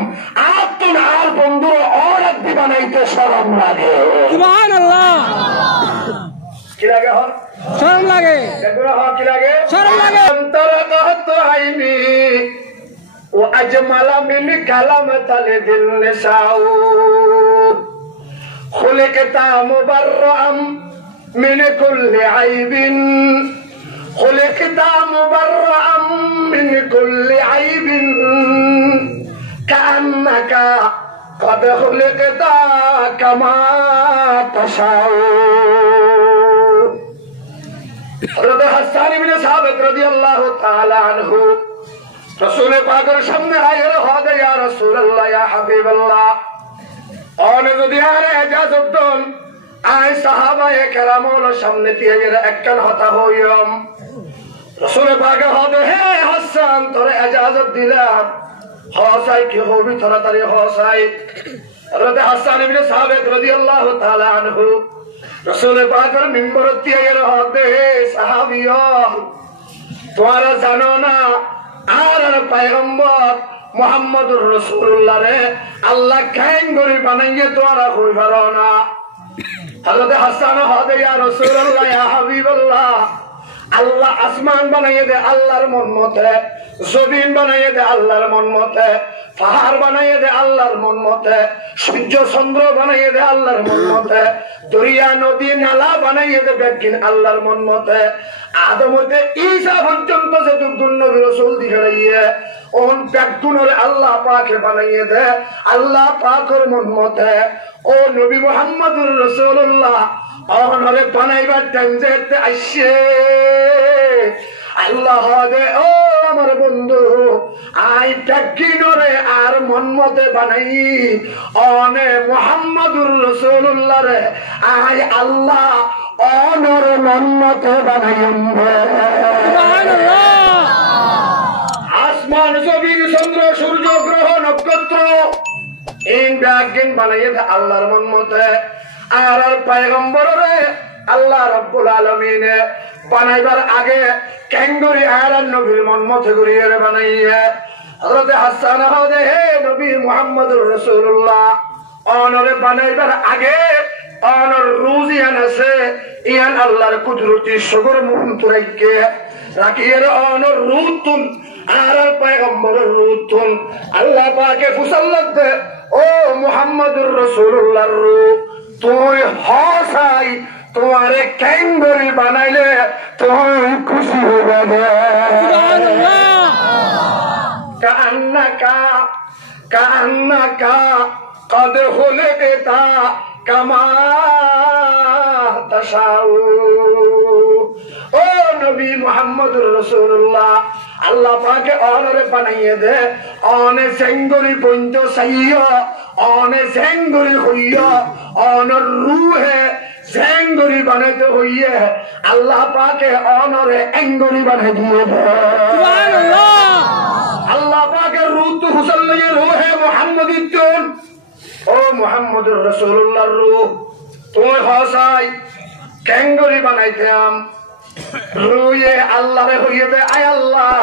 আতুন আর বন্ধুরে অর্ডার দি বানাইতে শরম লাগে সুবহানাল্লাহ কি লাগে হন শরম লাগে দেখুন হন কি লাগে শরম লাগে অন্তর কত আইনি ও আজমালা মিন কালামত আল দিল নিসাউ খুলিকতা মুবাররাম মিন কুল্লি আইবিন খুলিকতা মুবাররাম মিন কুল্লি আইবিন কান্নাকা قد خلقت كما تشاء حضرت حسان بن ثابت رضی اللہ تعالی عنہ رسول পাকের সামনে আয়ের হদে ইয়া রাসূলুল্লাহ ইয়া হাবিবাল্লাহ অনে যদি আরে ইজাজত দেন আয় সাহাবায়ে কেরামর সামনে দিয়ে একখান হতা হইম রাসূল পাকের হদে হে হাসান তোরে ইজাজত দিলাম হসাই কি হবি তাড়াতাড়ি হসাই হযরত হাসান ইবনে সাবিত রাদিয়াল্লাহু তাআলা আনহু রাসূল পাকের মিম্বরত দিয়ে হদে সাহাবিয়া তোমরা জানো না আর পয়গম্বর মুহাম্মদুর রাসূলুল্লাহ রে আল্লাহ কায়েম করে বানাইয়ে তোমরা কই পারো না হযরত হাসান হদে ইয়া রাসূলুল্লাহ ইয়া হাবিবাল্লাহ আল্লাহ আসমান বানাইয়ে দে আল্লাহর মন মতে জমিন বানাইয়ে দে আল্লাহর মন মতে পাহাড় বানাইয়ে দে আল্লাহর মন মতে সূর্য চন্দ্র বানাইয়ে দে আল্লাহর মন মতে দরিয়া নদী নালা বানাইয়ে দে বেকিন আল্লাহর মন মতে আদম হতে ঈসা পর্যন্ত যতগুণ নবী রাসূল দিখাইয়ে ওন বেকুনরে আল্লাহ পাকে বানাইয়ে দে আল্লাহ পাকের মন মতে ও নবী মুহাম্মদুর রাসূলুল্লাহ অহনরে বানাইবার টাইম যেতে আইছে আল্লাহ দে ও আমার বন্ধু আই বেকিনরে আর মন মতে বানাই অনে মুহাম্মদুর রাসূলুল্লাহ রে আই আল্লাহ অনর মন মতে বানাইম সুবহানাল্লাহ আসমান জমিন চন্দ্র সূর্য গ্রহ নক্ষত্র ইন বেকিন বানাইয়ে দে আল্লাহর মন মতে আর পয়গম্বরে আল্লাহ রাব্বুল আলামিন বানাইবার আগে ক্যাঙ্গুরি আর নবীর মন মতে ঘুরিয়ে বানাইয়ে হযরত হাসান হদে হে নবী মুহাম্মদুর রাসূলুল্লাহ অনরে বানাইবার আগে অনর রুজিয়ান আছে ইয়ান আল্লাহর কুদরতি সগর মুহূর্ত রাখকে রাখিয়ে অনর রুতুন আর পয়গম্বরের রুতুন আল্লাহ পাকে ফুসাল্লাত দে ও মুহাম্মদুর রাসূলুল্লাহর রূহ তুই হসাই তোমারে ক্যাঙ্গুরি বানাইলে তুই খুশি হয়ে যাবে সুবহানাল্লাহ কান্নাকা কদ খুলিকতা কামা তাশাউ ও ও নবী মুহাম্মদুর রাসূলুল্লাহ আল্লাহ পাকে অনরে বানাইয়ে দে অনে সেঙ্গুরি পঞ্চ সাইয়া অনে সেঙ্গুরি হইয়া অনর রূহে সেঙ্গুরি বানাইতে হইয়ে আল্লাহ পাকে অনরে এঙ্গুরি বানাই দিয়ে দে সুবহানাল্লাহ আল্লাহ পাকে রূহ তো হুসাল্লিয়ে রূহে মুহাম্মদিতুন ও মুহাম্মদুর রাসূলুল্লাহর রূহ তুমি হসাই কেঙ্গুরি বানাইতাম রুয়ে আল্লাহরে হইয়ে দে আয় আল্লাহ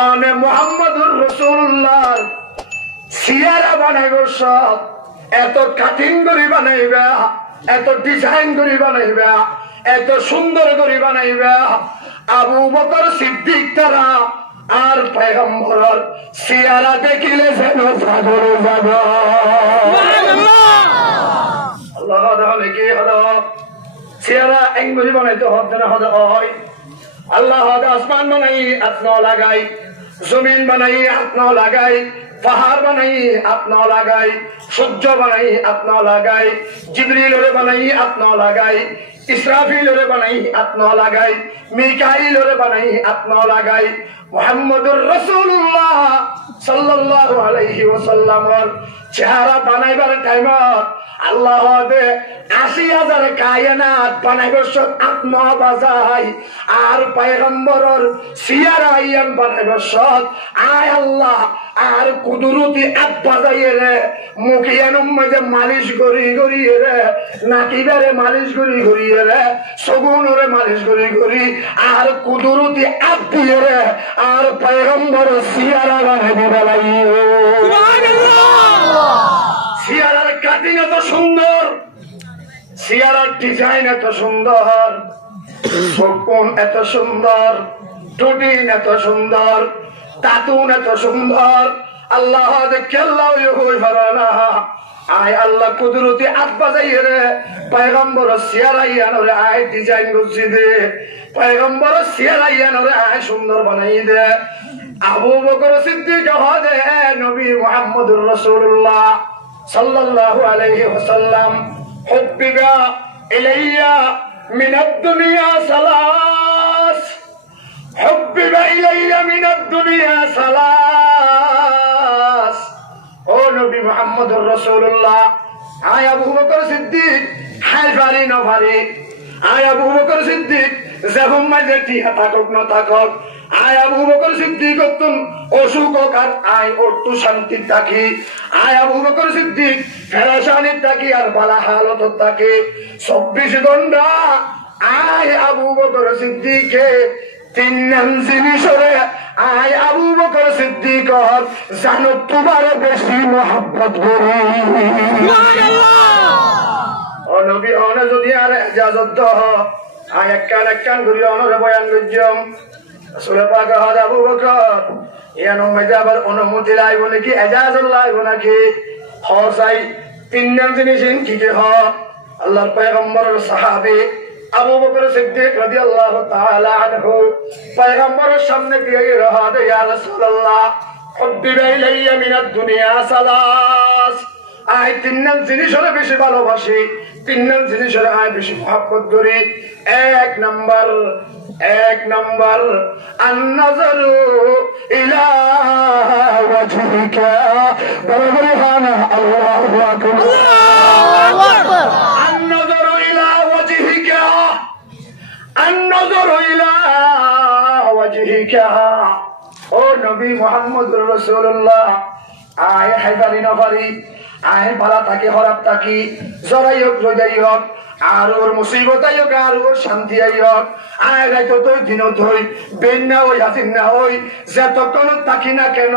অনে মুহাম্মদুর রাসূলুল্লাহ সিয়ারা বানাইব সব এত কাটিং করে বানাইবা এত ডিজাইন করে বানাইবা এত সুন্দর করে বানাইবা আবু বকর সিদ্দিক তারা আর পয়গম্বর সিয়ারা দেখিলে যেন সাগরে যাব আল্লাহ তাআলা কি হলো সিয়ারা এঙ্গুলি বানাইতে হবে না হয় আল্লাহ আসমান বানাই আপনা লাগাই জমিন বানাই আপনা লাগাই পাহাড় বানাই আপনা লাগাই সূর্য বানাই আপনা লাগাই জিবরিল ওরে বানাই আপনা লাগাই ইসরাফিল ওরে বানাই আপনা লাগাই মিকাইল ওরে বানাই আপনা লাগাই মুহাম্মদুর রাসূলুল্লাহ সাল্লাল্লাহু আলাইহি ওয়াসাল্লামর চেহারা বানাইবার টাইমত আল্লাহ দে ৮০,০০০ কায়নাত বানাইব সব আত্মা বাজাই আর পয়গম্বরর সিয়ারা ইয়ান বানাইব সব আয় আল্লাহ আর কুদরতি আত বাজাইয়ে রে মুখিয়ানুম মধ্যে মালিশ করি করিয়ে রে নাকিবারে মালিশ করি করিয়ে রে সগুনরে মালিশ করি করি আর কুদরতি আত দিয়ে রে আর পয়গম্বর সিয়ারা বানাই দিবা লাগিও সুবহানাল্লাহ সিয়ারার কাটিং এত সুন্দর সিয়ারার ডিজাইন এত সুন্দর সপন এত সুন্দর টুটিন এত সুন্দর তাতুন এত সুন্দর আল্লাহ দেখে আল্লাহ হই ফারানা আয় আল্লাহ কুদরতি আত বাজাইয়ে রে পয়গম্বর সিয়ারাইয়ানরে আয় ডিজাইন করছি দে পয়গম্বর সিয়ারাইয়ানরে আয় সুন্দর বানাই দে আবু বকর সিদ্দিক হদে নবী মুহাম্মদুর রাসূলুল্লাহ সাল্লাল্লাহু আলাইহি ওয়াসাল্লাম হুব্বিবা ইলাইয়া মিনাদ দুনিয়া সালাস হুব্বিবা ইলাইয়া মিনাদ দুনিয়া সালাস ও নবী মুহাম্মদুর রাসূলুল্লাহ আয় আবু বকর সিদ্দিক হাই পারি না পারি আয় আবু বকর সিদ্দিক যখন মাঝে টিহা থাকক না থাকক আয় আবু বকর সিদ্দিক তুম অসুখ আর আয় অর্থ শান্তি থাকি আয় আবু বকর সিদ্দিক ফেরাসানি থাকি আর বালা হালত থাকি ২৪ ঘন্টা আয় আবু বকর সিদ্দিকে ৩ নাম জিনিসরে আয় আবু বকর সিদ্দিক জানো তোমার বেশি মহব্বত করি ও নবী অনে যদি আর ইজাজত দাও আয় একখান ঘুরি অনরে বয়ান করছম রাসূল পাক হযরত আবু বকর ইয়ানো মধ্যে আবার অনুমতি লাইব নাকি ইজাজত লাইব নাকি হসাই ৩ নাম জিনিস কি কি হ আল্লাহর পয়গম্বরের সাহাবী আবু বকর সিদ্দিক রাদিয়াল্লাহু তাআলা আনহু পয়গম্বরের সামনে দিয়ে রহা দে ইয়া রাসূলুল্লাহ হুব্বিবা ইলাইয়া মিনাদ দুনিয়া সালাস আয় ৩ নাম জিনিস হলে বেশি ভালোবাসি ৩ নাম জিনিস হলে আয় বেশি মহব্বত করি এক নাম্বার আন-নাযরু ইলা ওয়াজহিকা বরবরহানা আল্লাহু আকবার আল্লাহু আকবার আন-নাযরু ইলা ওয়াজহিকা আন-নাযরু ইলা ওয়াজহিকা ও নবী মুহাম্মদুর রাসূলুল্লাহ আয় হাইবারি নবারি আয় ভালা থাকি খারাপ থাকি জরাই হোক রোজাই হোক আর ওর মুসিবত আই হোক আর ওর শান্তি আই হোক আয় রাইতো তুই দিনত হই বেন না হই হাসিন না হই যতক্ষণ থাকি না কেন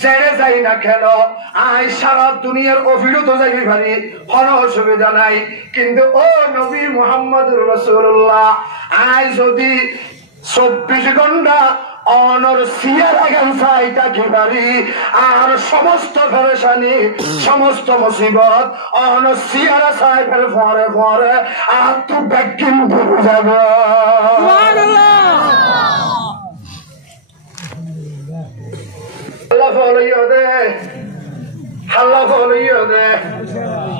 ছেড়ে যাই না কেন আয় সারা দুনিয়ার অভিরত যাইবি ভারি কোনো অসুবিধা নাই কিন্তু ও নবী মুহাম্মদুর রাসূলুল্লাহ আয় যদি ২৪ ঘন্টা অনর সিয়ারা গানসাই থাকি পারি আর সমস্ত পেরেশানি সমস্ত মুসিবত অনর সিয়ারা সাহেবের পরে পরে আর তু ব্যাকিং ডুবে যাব আল্লাহ ফলইও দে আল্লাহ ফলইও দে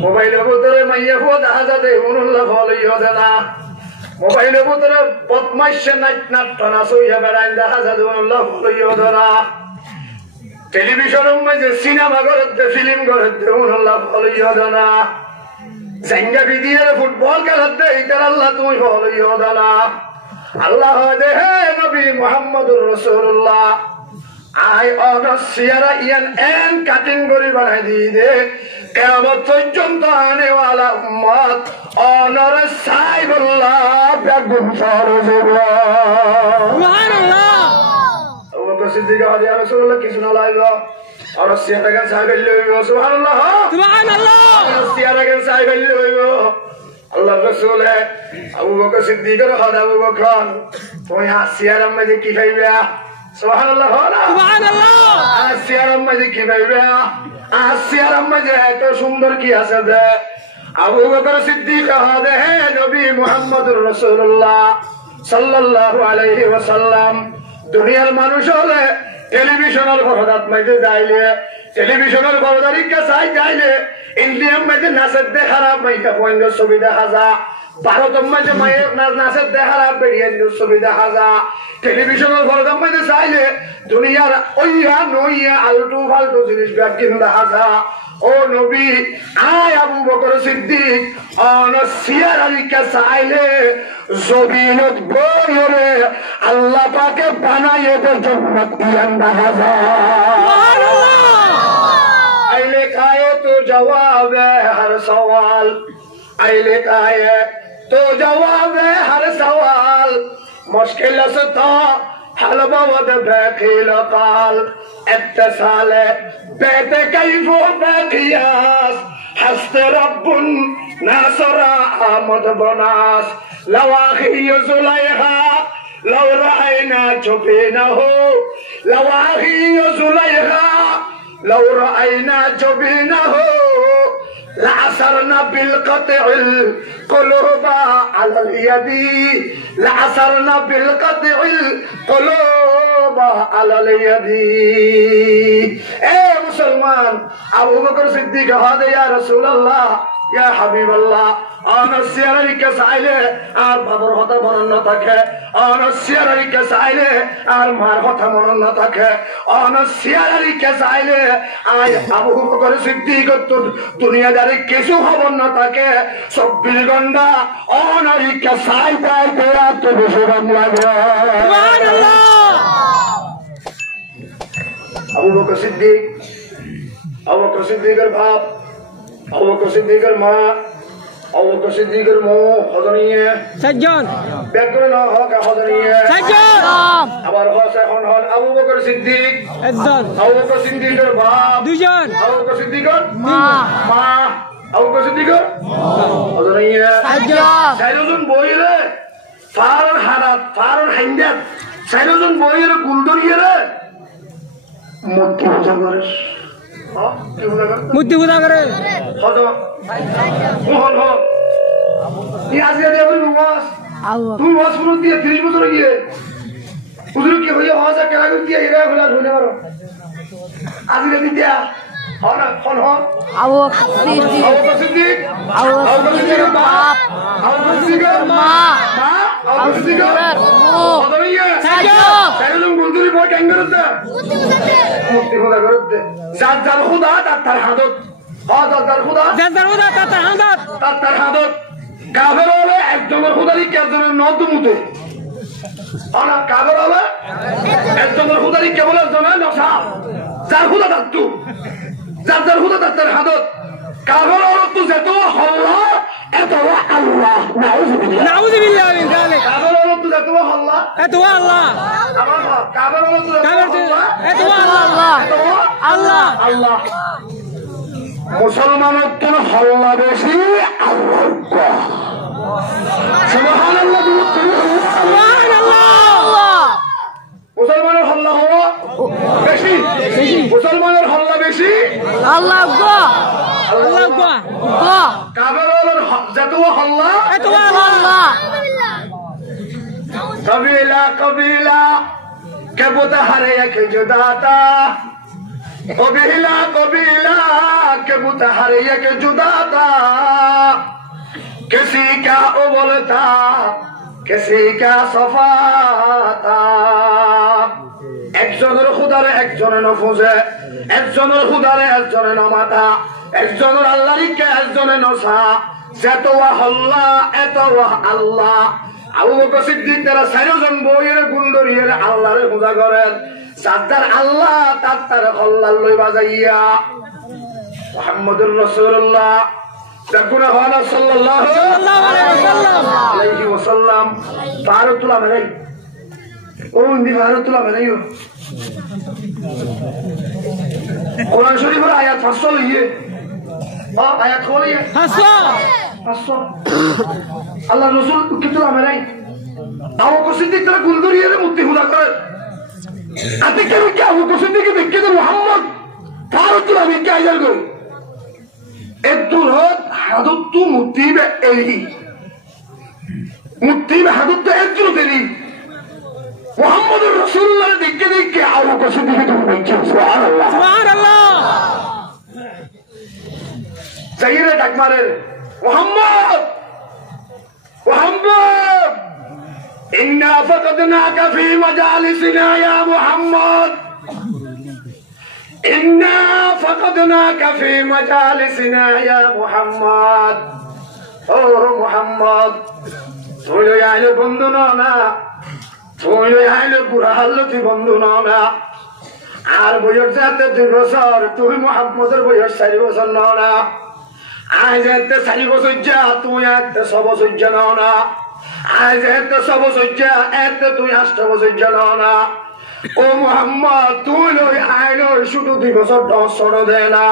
মোবাইলের ভিতরে মাইয়া ফুয়া দেখা যাবে উনুল্লাহ ফলইও দে না মোবাইলে ভিতরে বদমাইশে নাট্য সইয়া বেড়াইন দেখা যায় আল্লাহ বলিও ধরা টেলিভিশনের মাঝে সিনেমা করতে ফিল্ম করতে আল্লাহ বলিও ধরা জাঙ্গা বিদিয়ে ফুটবল খেলাতে এইটার আল্লাহ তুমি বলিও ধরা আল্লাহ দেহে নবী মুহাম্মদুর রাসূলুল্লাহ আই অর্ডার সিয়ারা ইয়ান এন্ড কাটিং করে বানাই দিয়ে দে কিয়ামত পর্যন্ত আনেওয়ালা উম্মত অনর সাইবুল্লাহ বেগুন ফরজুল্লাহ সুবহানাল্লাহ আবু বকর সিদ্দিক ইয়া রাসূলুল্লাহ কি শোনা লাগলো আর সিয়ারা গান সাইবুল্লাহ সুবহানাল্লাহ সুবহানাল্লাহ সিয়ারা গান সাইবুল্লাহ আল্লাহ রাসূল আবু বকর সিদ্দিকের হদ আবু বকর তুমি সিয়ারা মধ্যে কি খাইবা সুবহানাল্লাহ সুবহানাল্লাহ সিয়ারা মধ্যে কি খাইবা সিয়ারা মধ্যে এত সুন্দর কি আছে দে আবু বকর সিদ্দিক হদ হে নবী মুহাম্মদুর রাসূলুল্লাহ সাল্লাল্লাহু আলাইহি ওয়াসাল্লাম দুনিয়ার মানুষ হলে টেলিভিশনের পর্দাত মধ্যে যাইলে টেলিভিশনের পর্দারিকা চাই যাইলে ইন্ডিয়ান মধ্যে নাচের দেখারা মাইকা পয়েন্ট ছবি দেখা যা ভারতের মধ্যে মায়ের নাচের দেখারা বেরিয়ান ছবি দেখা যা টেলিভিশনের পর্দার মধ্যে চাইলে দুনিয়ার ওইয়া নইয়া আলটু ফালটু জিনিস ব্যাগিন দেখা যা ও নবী আয় আবু বকর সিদ্দিক অন সিয়ারিকা চাইলে জমিনত বইরে আল্লাহ পাকে বানাইয়ে দে জান্নাত দিয়ান দেখা যা আইলে কায়ে তো জবাব হর সওয়াল আইলে কায়ে তো জবাব হর সওয়াল মুশকিল সতা حل بود بخیل قال اتصال بیت کیف و بقیاس حست رب ناصر آمد بناس لواخی زلیخا لو رأینا چپینه لواخی زلیخا لو رأينا جبينه لعصرنا بالقطع القلوب على اليد لعصرنا بالقطع القلوب على اليد اے مسلمان ابو بکر صدیق هذا يا رسول الله يا حبيب الله انا سيرك سائله আর বাবার কথা মনে না থাকে انا سيرك سائله আর মার কথা মনে না থাকে انا سيرك سائله আই আবু বকর সিদ্দিক তো দুনিয়াদারি কিছু খবর না থাকে 24 ঘন্টা অনারিকা সাইবাই দেয়া তো বেশি দাম লাগে সুবহানাল্লাহ আবু বকর সিদ্দিকের বাপ আবু বকর সিদ্দিকের মা আবু বকর সিদ্দিকের মো হদনিয়ে সাজ্জাদ বেকরে না হক হদনিয়ে সাজ্জাদ আবার হস এখন হল আবু বকর সিদ্দিক একজন আবু বকর সিদ্দিকের বাপ দুইজন আবু বকর সিদ্দিকের মা আবু বকর সিদ্দিকের হদনিয়ে সাজ্জাদ চাইরজন বইরে ফারুন হারাত ফারুন হাইন্দাত চাইরজন বইরে গুলদরিয়ে রে মধ্যে পূজা করে মূর্তি পূজা করে হদ মোহন হক আজকে তুমি ওয়াজ পুরো দিয়ে 30 বছর গিয়ে হুজুর কি হইয়া ওয়াজ কেনা করে দিয়ে এরা হলা ধরে মারো আজকে দিয়া হনা ফোন হন আবু বকর সিদ্দিক আবু বকর সিদ্দিকের বাপ আবু বকর সিদ্দিকের মা আবু বকর সিদ্দিকের হদরিয়া সাজ্জাদ সাইরুল গুলদুরি বই কেন করতে মূর্তি পূজা করতে জাজ্জাল খুদা তার হাদত জাজ্জাল খুদা তার হাদত কাফের হলে একজনের খুদারি কেজনের নদমুতে অনা কাফের হলে একজনের খুদারি কেবল একজনের নশা যার খুদা তাত্তু যার খুদা তার হাদত কাফের হলে তো যেত হল্লা এত আল্লাহ নাউযুবিল্লাহ মিন যালিক কাফের হলে তো যেত হল্লা এত আল্লাহ আমার কাফের হলে তো যেত হল্লা এত আল্লাহ আল্লাহ আল্লাহ মুসলমানের তোর হল্লা বেশি আল্লাহ সুবহানাল্লাহ মুসলমানের হল্লা হওয়া বেশি মুসলমানের হল্লা বেশি আল্লাহ আল্লাহ কাফেরের যত হল্লা এত আল্লাহ কবিলা কবিলা কে বুতা হারে এক জুদাতা कबीला कबीला के बुतहर एक जुदा था किसी का उबल था किसी का सफाता একজনের খুদারে একজনে নফুজে একজনের খুদারে একজনে নমাতা একজনের আল্লাহরিকে একজনে নসা যেত আল্লাহ এত আল্লাহ আবু বকর সিদ্দিক তারা চারজন বইয়ের গুন্ডরিয়ের আল্লাহরে পূজা করেন যার আল্লাহ তার আল্লাহ লই বাজাইয়া মুহাম্মদুর রাসূলুল্লাহ দেখুনা হওয়া সাল্লাল্লাহু আলাইহি ওয়াসাল্লাম ভারতুল্লাহ মেলাই ও ইন্দি ভারতুল্লাহ মেলাই কোরআন শরীফের আয়াত 500 লইয়ে আয়াত খোলিয়ে 500 আল্লাহ রাসূল কিতুল্লাহ মেলাই আবু বকর সিদ্দিক তারা গুলদরিয়ারে মুক্তি হুদা করে আপনি কেন কি আবু বকর সিদ্দিককে দেখে তো মুহাম্মদ ভারতুল্লাহ কে আইজার গো الدولات حدثت مطيبة إلي مطيبة حدثت أجرد إلي محمد رسول الله ديكي ديكي عروق صديق دولة سبحان الله سبحان الله زهيرة دكمارر محمد إنا فقدناك في مجالسنا يا محمد إنا فقدناك في مجالسنا يا محمد أوه محمد تقولوا يا أهل بندنا تقولوا يا أهل برهلتي بندنا আর বয়স যাতে 2 বছর তুই মুহাম্মদের বয়স 4 বছর না আজ এতে 4 বছর যা তুই এতে 6 বছর জানো না আজ এতে 6 বছর যা এতে তুই 8 বছর জানো না ও মুহাম্মদ তুই লই আইলো শুধু 2 বছর 10 ছড় দেয় না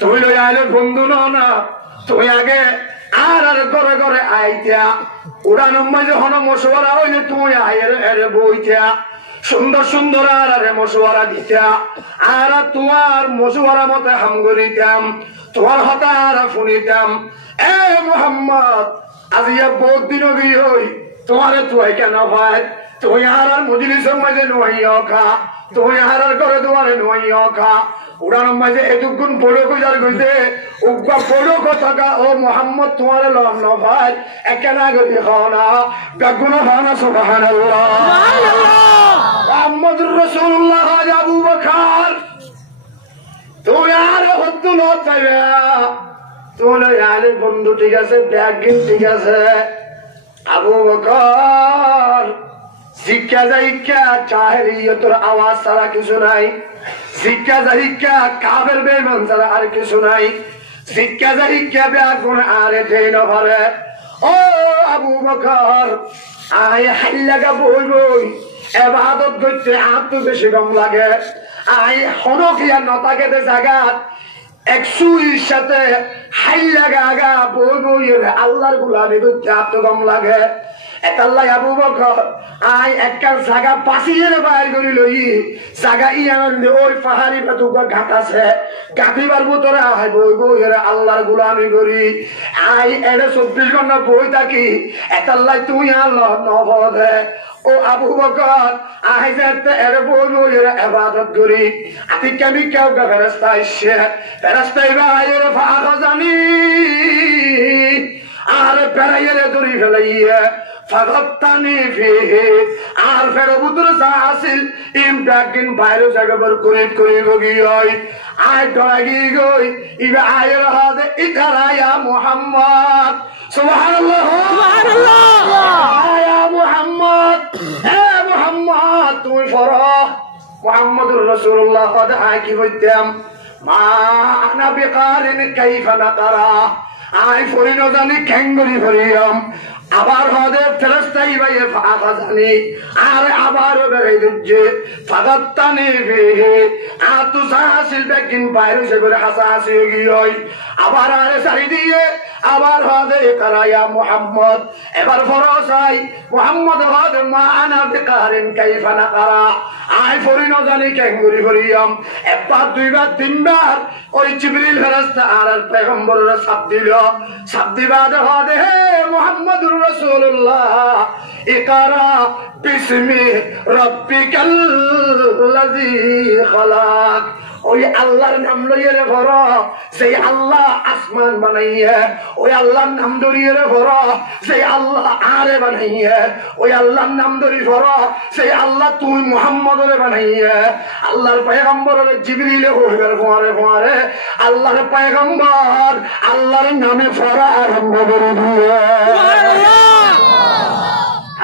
তুই লই আইলো বন্ধু না তুই আগে আর ঘরে ঘরে আইতা উড়ানো মাঝে হন মশওয়ারা হইলে তুই আয়ের এর বইতা সুন্দর সুন্দর আর মশওয়ারা দিতা আর তোমার মশওয়ারা মতে হামগরিতাম তোমার হতার শুনিতাম এ মুহাম্মদ আজিয়া বহুত দিন হই তোমারে তুই কেন ভাই তুই আর মজলিসের মাঝে নইও খা তুই আর ঘরে দুয়ারে নইও খা উড়ানোর মাঝে এতক্ষণ বড় গুজার গইতে উগা বড় কথা ও মুহাম্মদ তোমার লম ন ভাই একানা গরি খানা বেগুন খানা সুবহানাল্লাহ সুবহানাল্লাহ মুহাম্মদুর রাসূলুল্লাহ আবু বকর তুই আর হদ্দুল চাইবা তুই আর বন্ধু ঠিক আছে ব্যাগিন ঠিক আছে আবু বকর শিক্ষা জাহিকা জাহেলিয়তের আওয়াজ ছাড়া কিছু নাই শিক্ষা জাহিকা কাফের বেঈমান ছাড়া আর কিছু নাই শিক্ষা জাহিকা বেগুন আর দেন ভরে ও আবু বকর আয় হাল্লাগা বই বই ইবাদত করতে আত বেশি কম লাগে আয় হনকিয়া নতাকে দে জায়গাত 100 সাথে হাল্লাগা আগা বই বই আল্লাহর গোলামি করতে আত কম লাগে এতাল্লাহ আবু বকর আই একটা জায়গা পাশিয়ে বাইর করি লই জায়গা ইয়ান ওই পাহাড়ি পাতুকা ঘাট আছে গাঁথিবার ভিতরে আই বই বই আল্লাহর গোলামি করি আই এর 24 ঘন্টা বই থাকি এতাল্লাহ তুই আল্লাহ নবদে ও আবু বকর আই যেতে এর বই বই ইবাদত করি আপনি কেমি কেউ ফেরেশতা আইছে ফেরেশতা ইবাইর ফাখাজানি আর বেড়াইয়ে ধরি ফেলাইয়া ফাগতানি ফিহি আর ফের বুদুর সাসিল ইমদাকিন বাইরে জায়গাবার করে গই আই ডগি গই ইবা আয়ের হাদে ইতারা ইয়া মুহাম্মদ সুবহানাল্লাহ সুবহানাল্লাহ ইয়া মুহাম্মদ হে মুহাম্মদ তুই ফরহ মুহাম্মদুর রাসূলুল্লাহ কদ আই কি হইতাম মা আনা বিকারিন কাইফা নাতারা আই ফরিনো জানি কেঙ্গরি ফরিয়াম আবার হদে ফেরেশতাই ভাইয়ে ফাখাজানি আর আবার বেরাই দিচ্ছে ফাগাতানি ফিহি আতু সাসিল বেকিন বাইরে সেবরে হাসাসি গিয়ই আবার আর সারি দিয়ে আবার হদে করায়া মুহাম্মদ এবার ফরসাই মুহাম্মদ হদে মা আনা বিকারিন কাইফা নাকারা আই ফরিনো জানি কেঙ্গরি ফরিয়াম একবার দুইবার তিনবার ওই জিবরিল ফেরেশতা আর পয়গম্বররা সাপ দিবাদ হদে হে মুহাম্মদুর রাসূলুল্লাহ ইকরা বিসমি রাব্বিকাল্লাযী খালাক ওই আল্লাহর নাম লইয়ে রে ভর সেই আল্লাহ আসমান বানাইয়ে ওই আল্লাহর নাম ধরিয়ে রে ভর সেই আল্লাহ আরে বানাইয়ে ওই আল্লাহর নাম ধরি ভর সেই আল্লাহ তুই মুহাম্মদরে বানাইয়ে আল্লাহর পয়গম্বরের জিবরিলে হইবার ফোয়ারে ফোয়ারে আল্লাহর পয়গম্বর আল্লাহর নামে ফরা আরম্ভ করে দিয়ে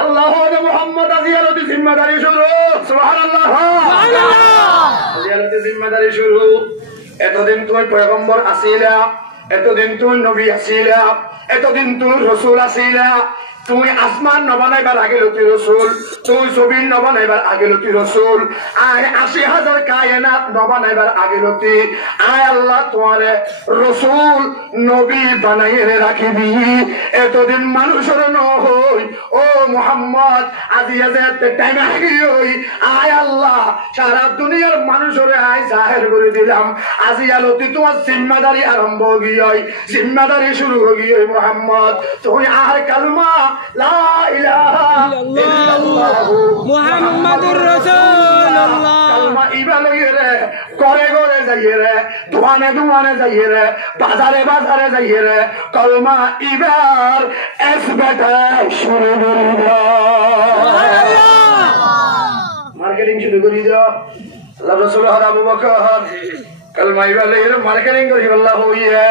আল্লাহ মুহাম্মদ আজিয়ালতি জিম্মাদারি শুরু সুবহানাল্লাহ আজিয়ালতি জিম্মাদারি শুরু এতদিন তুই পয়গম্বর আসিলা এতদিন তুই নবী আসিলা এতদিন তুই রাসূল আসিলা তুই আসমান নবানাইবার আগে লতি রসুল তুই জমিন নবানাইবার আগে লতি রসুল আয় ৮০,০০০ কায়নাত নবানাইবার আগে লতি আয় আল্লাহ তোমারে রসুল নবী বানাইয়ে রাখি দি এতদিন মানুষের নহই ও মুহাম্মদ আজি যে টাইম আগি হই আয় আল্লাহ সারা দুনিয়ার মানুষের আয় জাহের করে দিলাম আজি আলতি তোমার জিম্মাদারি আরম্ভ হই জিম্মাদারি শুরু হই মুহাম্মদ তুই আর কালমা লা ইলাহা ইল্লাল্লাহ মুহাম্মাদুর রাসূলুল্লাহ কালমা ইবালয়ে রে করে করে যাইয়ে রে দোয়ানে দোয়ানে যাইয়ে রে বাজারে বাজারে যাইয়ে রে কালমা ইবার এস বেটা শুরু করে দাও মার্কেটিং শুরু করে দাও আল্লাহ রাসূল আর আবু বকর কালমা ইবালয়ে রে মার্কেটিং করি আল্লাহ হইয়ে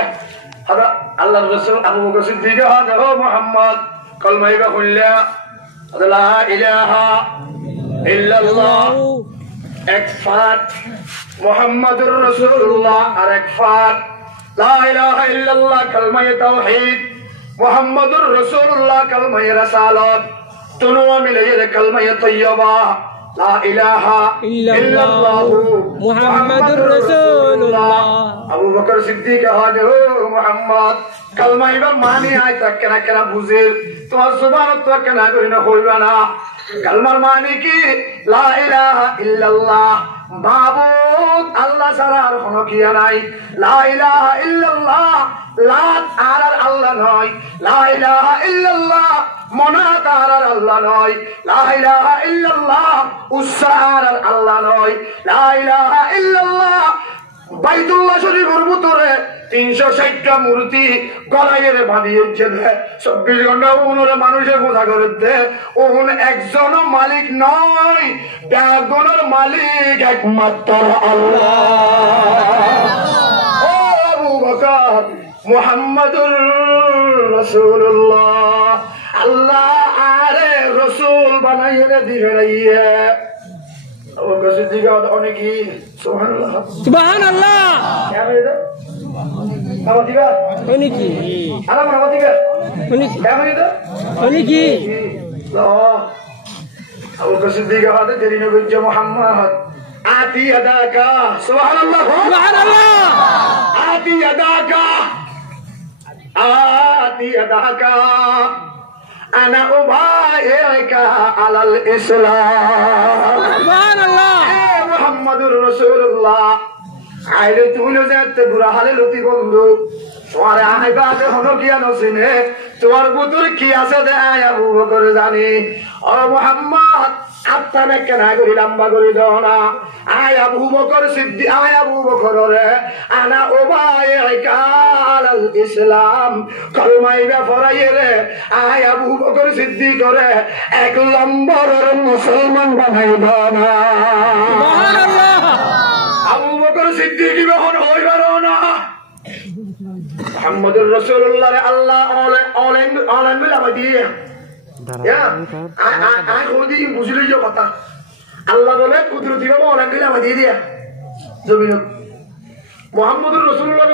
হযরত আল্লাহ রাসূল আবু বকর সিদ্দিক হযরত মুহাম্মদ কালমা ইবা কইলা লা ইলাহা ইল্লাল্লাহ এক ফাত মুহাম্মাদুর রাসূলুল্লাহ আর এক ফাত লা ইলাহা ইল্লাল্লাহ কালমায়ে তাওহীদ মুহাম্মাদুর রাসূলুল্লাহ কালমায়ে রাসালাত দুনো মিলিয়ে কালমায়ে তাইয়্যিবা লা ইলাহা ইল্লাল্লাহ মুহাম্মাদুর রাসূলুল্লাহ আবু বকর সিদ্দিক হযরত মুহাম্মদ কালমা ইবার মানে আয় তা কেনা কেনা বুঝে তোমার সুবহানাত তো কেনা করি না হইবা না কালমার মানে কি লা ইলাহা ইল্লাল্লাহ মাবুদ আল্লাহ ছাড়া আর কোনো কিয়া নাই লা ইলাহা ইল্লাল্লাহ লাত আর আল্লাহ নয় লা ইলাহা ইল্লাল্লাহ মনাত আর আল্লাহ নয় লা ইলাহা ইল্লাল্লাহ উসা আর আল্লাহ নয় লা ইলাহা ইল্লাল্লাহ বাইতুল্লাহ শরীফের ভিতরে ৩৬০টা মূর্তি গলাইয়ের বাঁধিয়েছে ২৪ ঘন্টা ওনারে মানুষের পূজা করে দে ওন একজন মালিক নয় ব্যাগনের মালিক একমাত্র আল্লাহ ও আবু বকর মুহাম্মাদুর রাসূলুল্লাহ আল্লাহ আরে রাসূল বানাইয়ে দিবেন আবু বকর সিদ্দিক অনেকই সুবহানাল্লাহ সুবহানাল্লাহ নামাদিবা অনেকি আরাম নামাদিবা অনেকি নামাদিবা অনেকি আবু বকর সিদ্দিক হযরত দেরি নবী মুহাম্মদ আতি আদাকা সুবহানাল্লাহ সুবহানাল্লাহ আতি আদাকা আনা উবাইকা আলাল ইসলাম সুবহানাল্লাহ মুহাম্মাদুর রাসূলুল্লাহ আইলে তুইলো যেতে বুড়া হালে লতি বন্ধু তোমার আইবাদে হলো কি আনছিনে তোমার বুতুর কি আছে দে আবু বকর জানি ও মুহাম্মদ আপনারে কেনা করি লম্বা করি দাও না আয় আবু বকর সিদ্দিক আয় আবু বকর রে আনা উবাইকা আলাল ইসলাম কলমাইবা ফরাইয়ে রে আয় আবু বকর সিদ্দিক রে এক নম্বরের মুসলমান বানাইবা না সুবহানাল্লাহ আবু বকর সিদ্দিক যখন হইবার না মুহাম্মদুর রাসূলুল্লাহ আল্লাহ অলেন মিলা দিয়ে আই খুদি বুঝলি যে কথা আল্লাহ বলে কুদরতি ভাবে অলেন মিলা দিয়ে দিয়া জমিন মুহাম্মদুর রাসূলুল্লাহ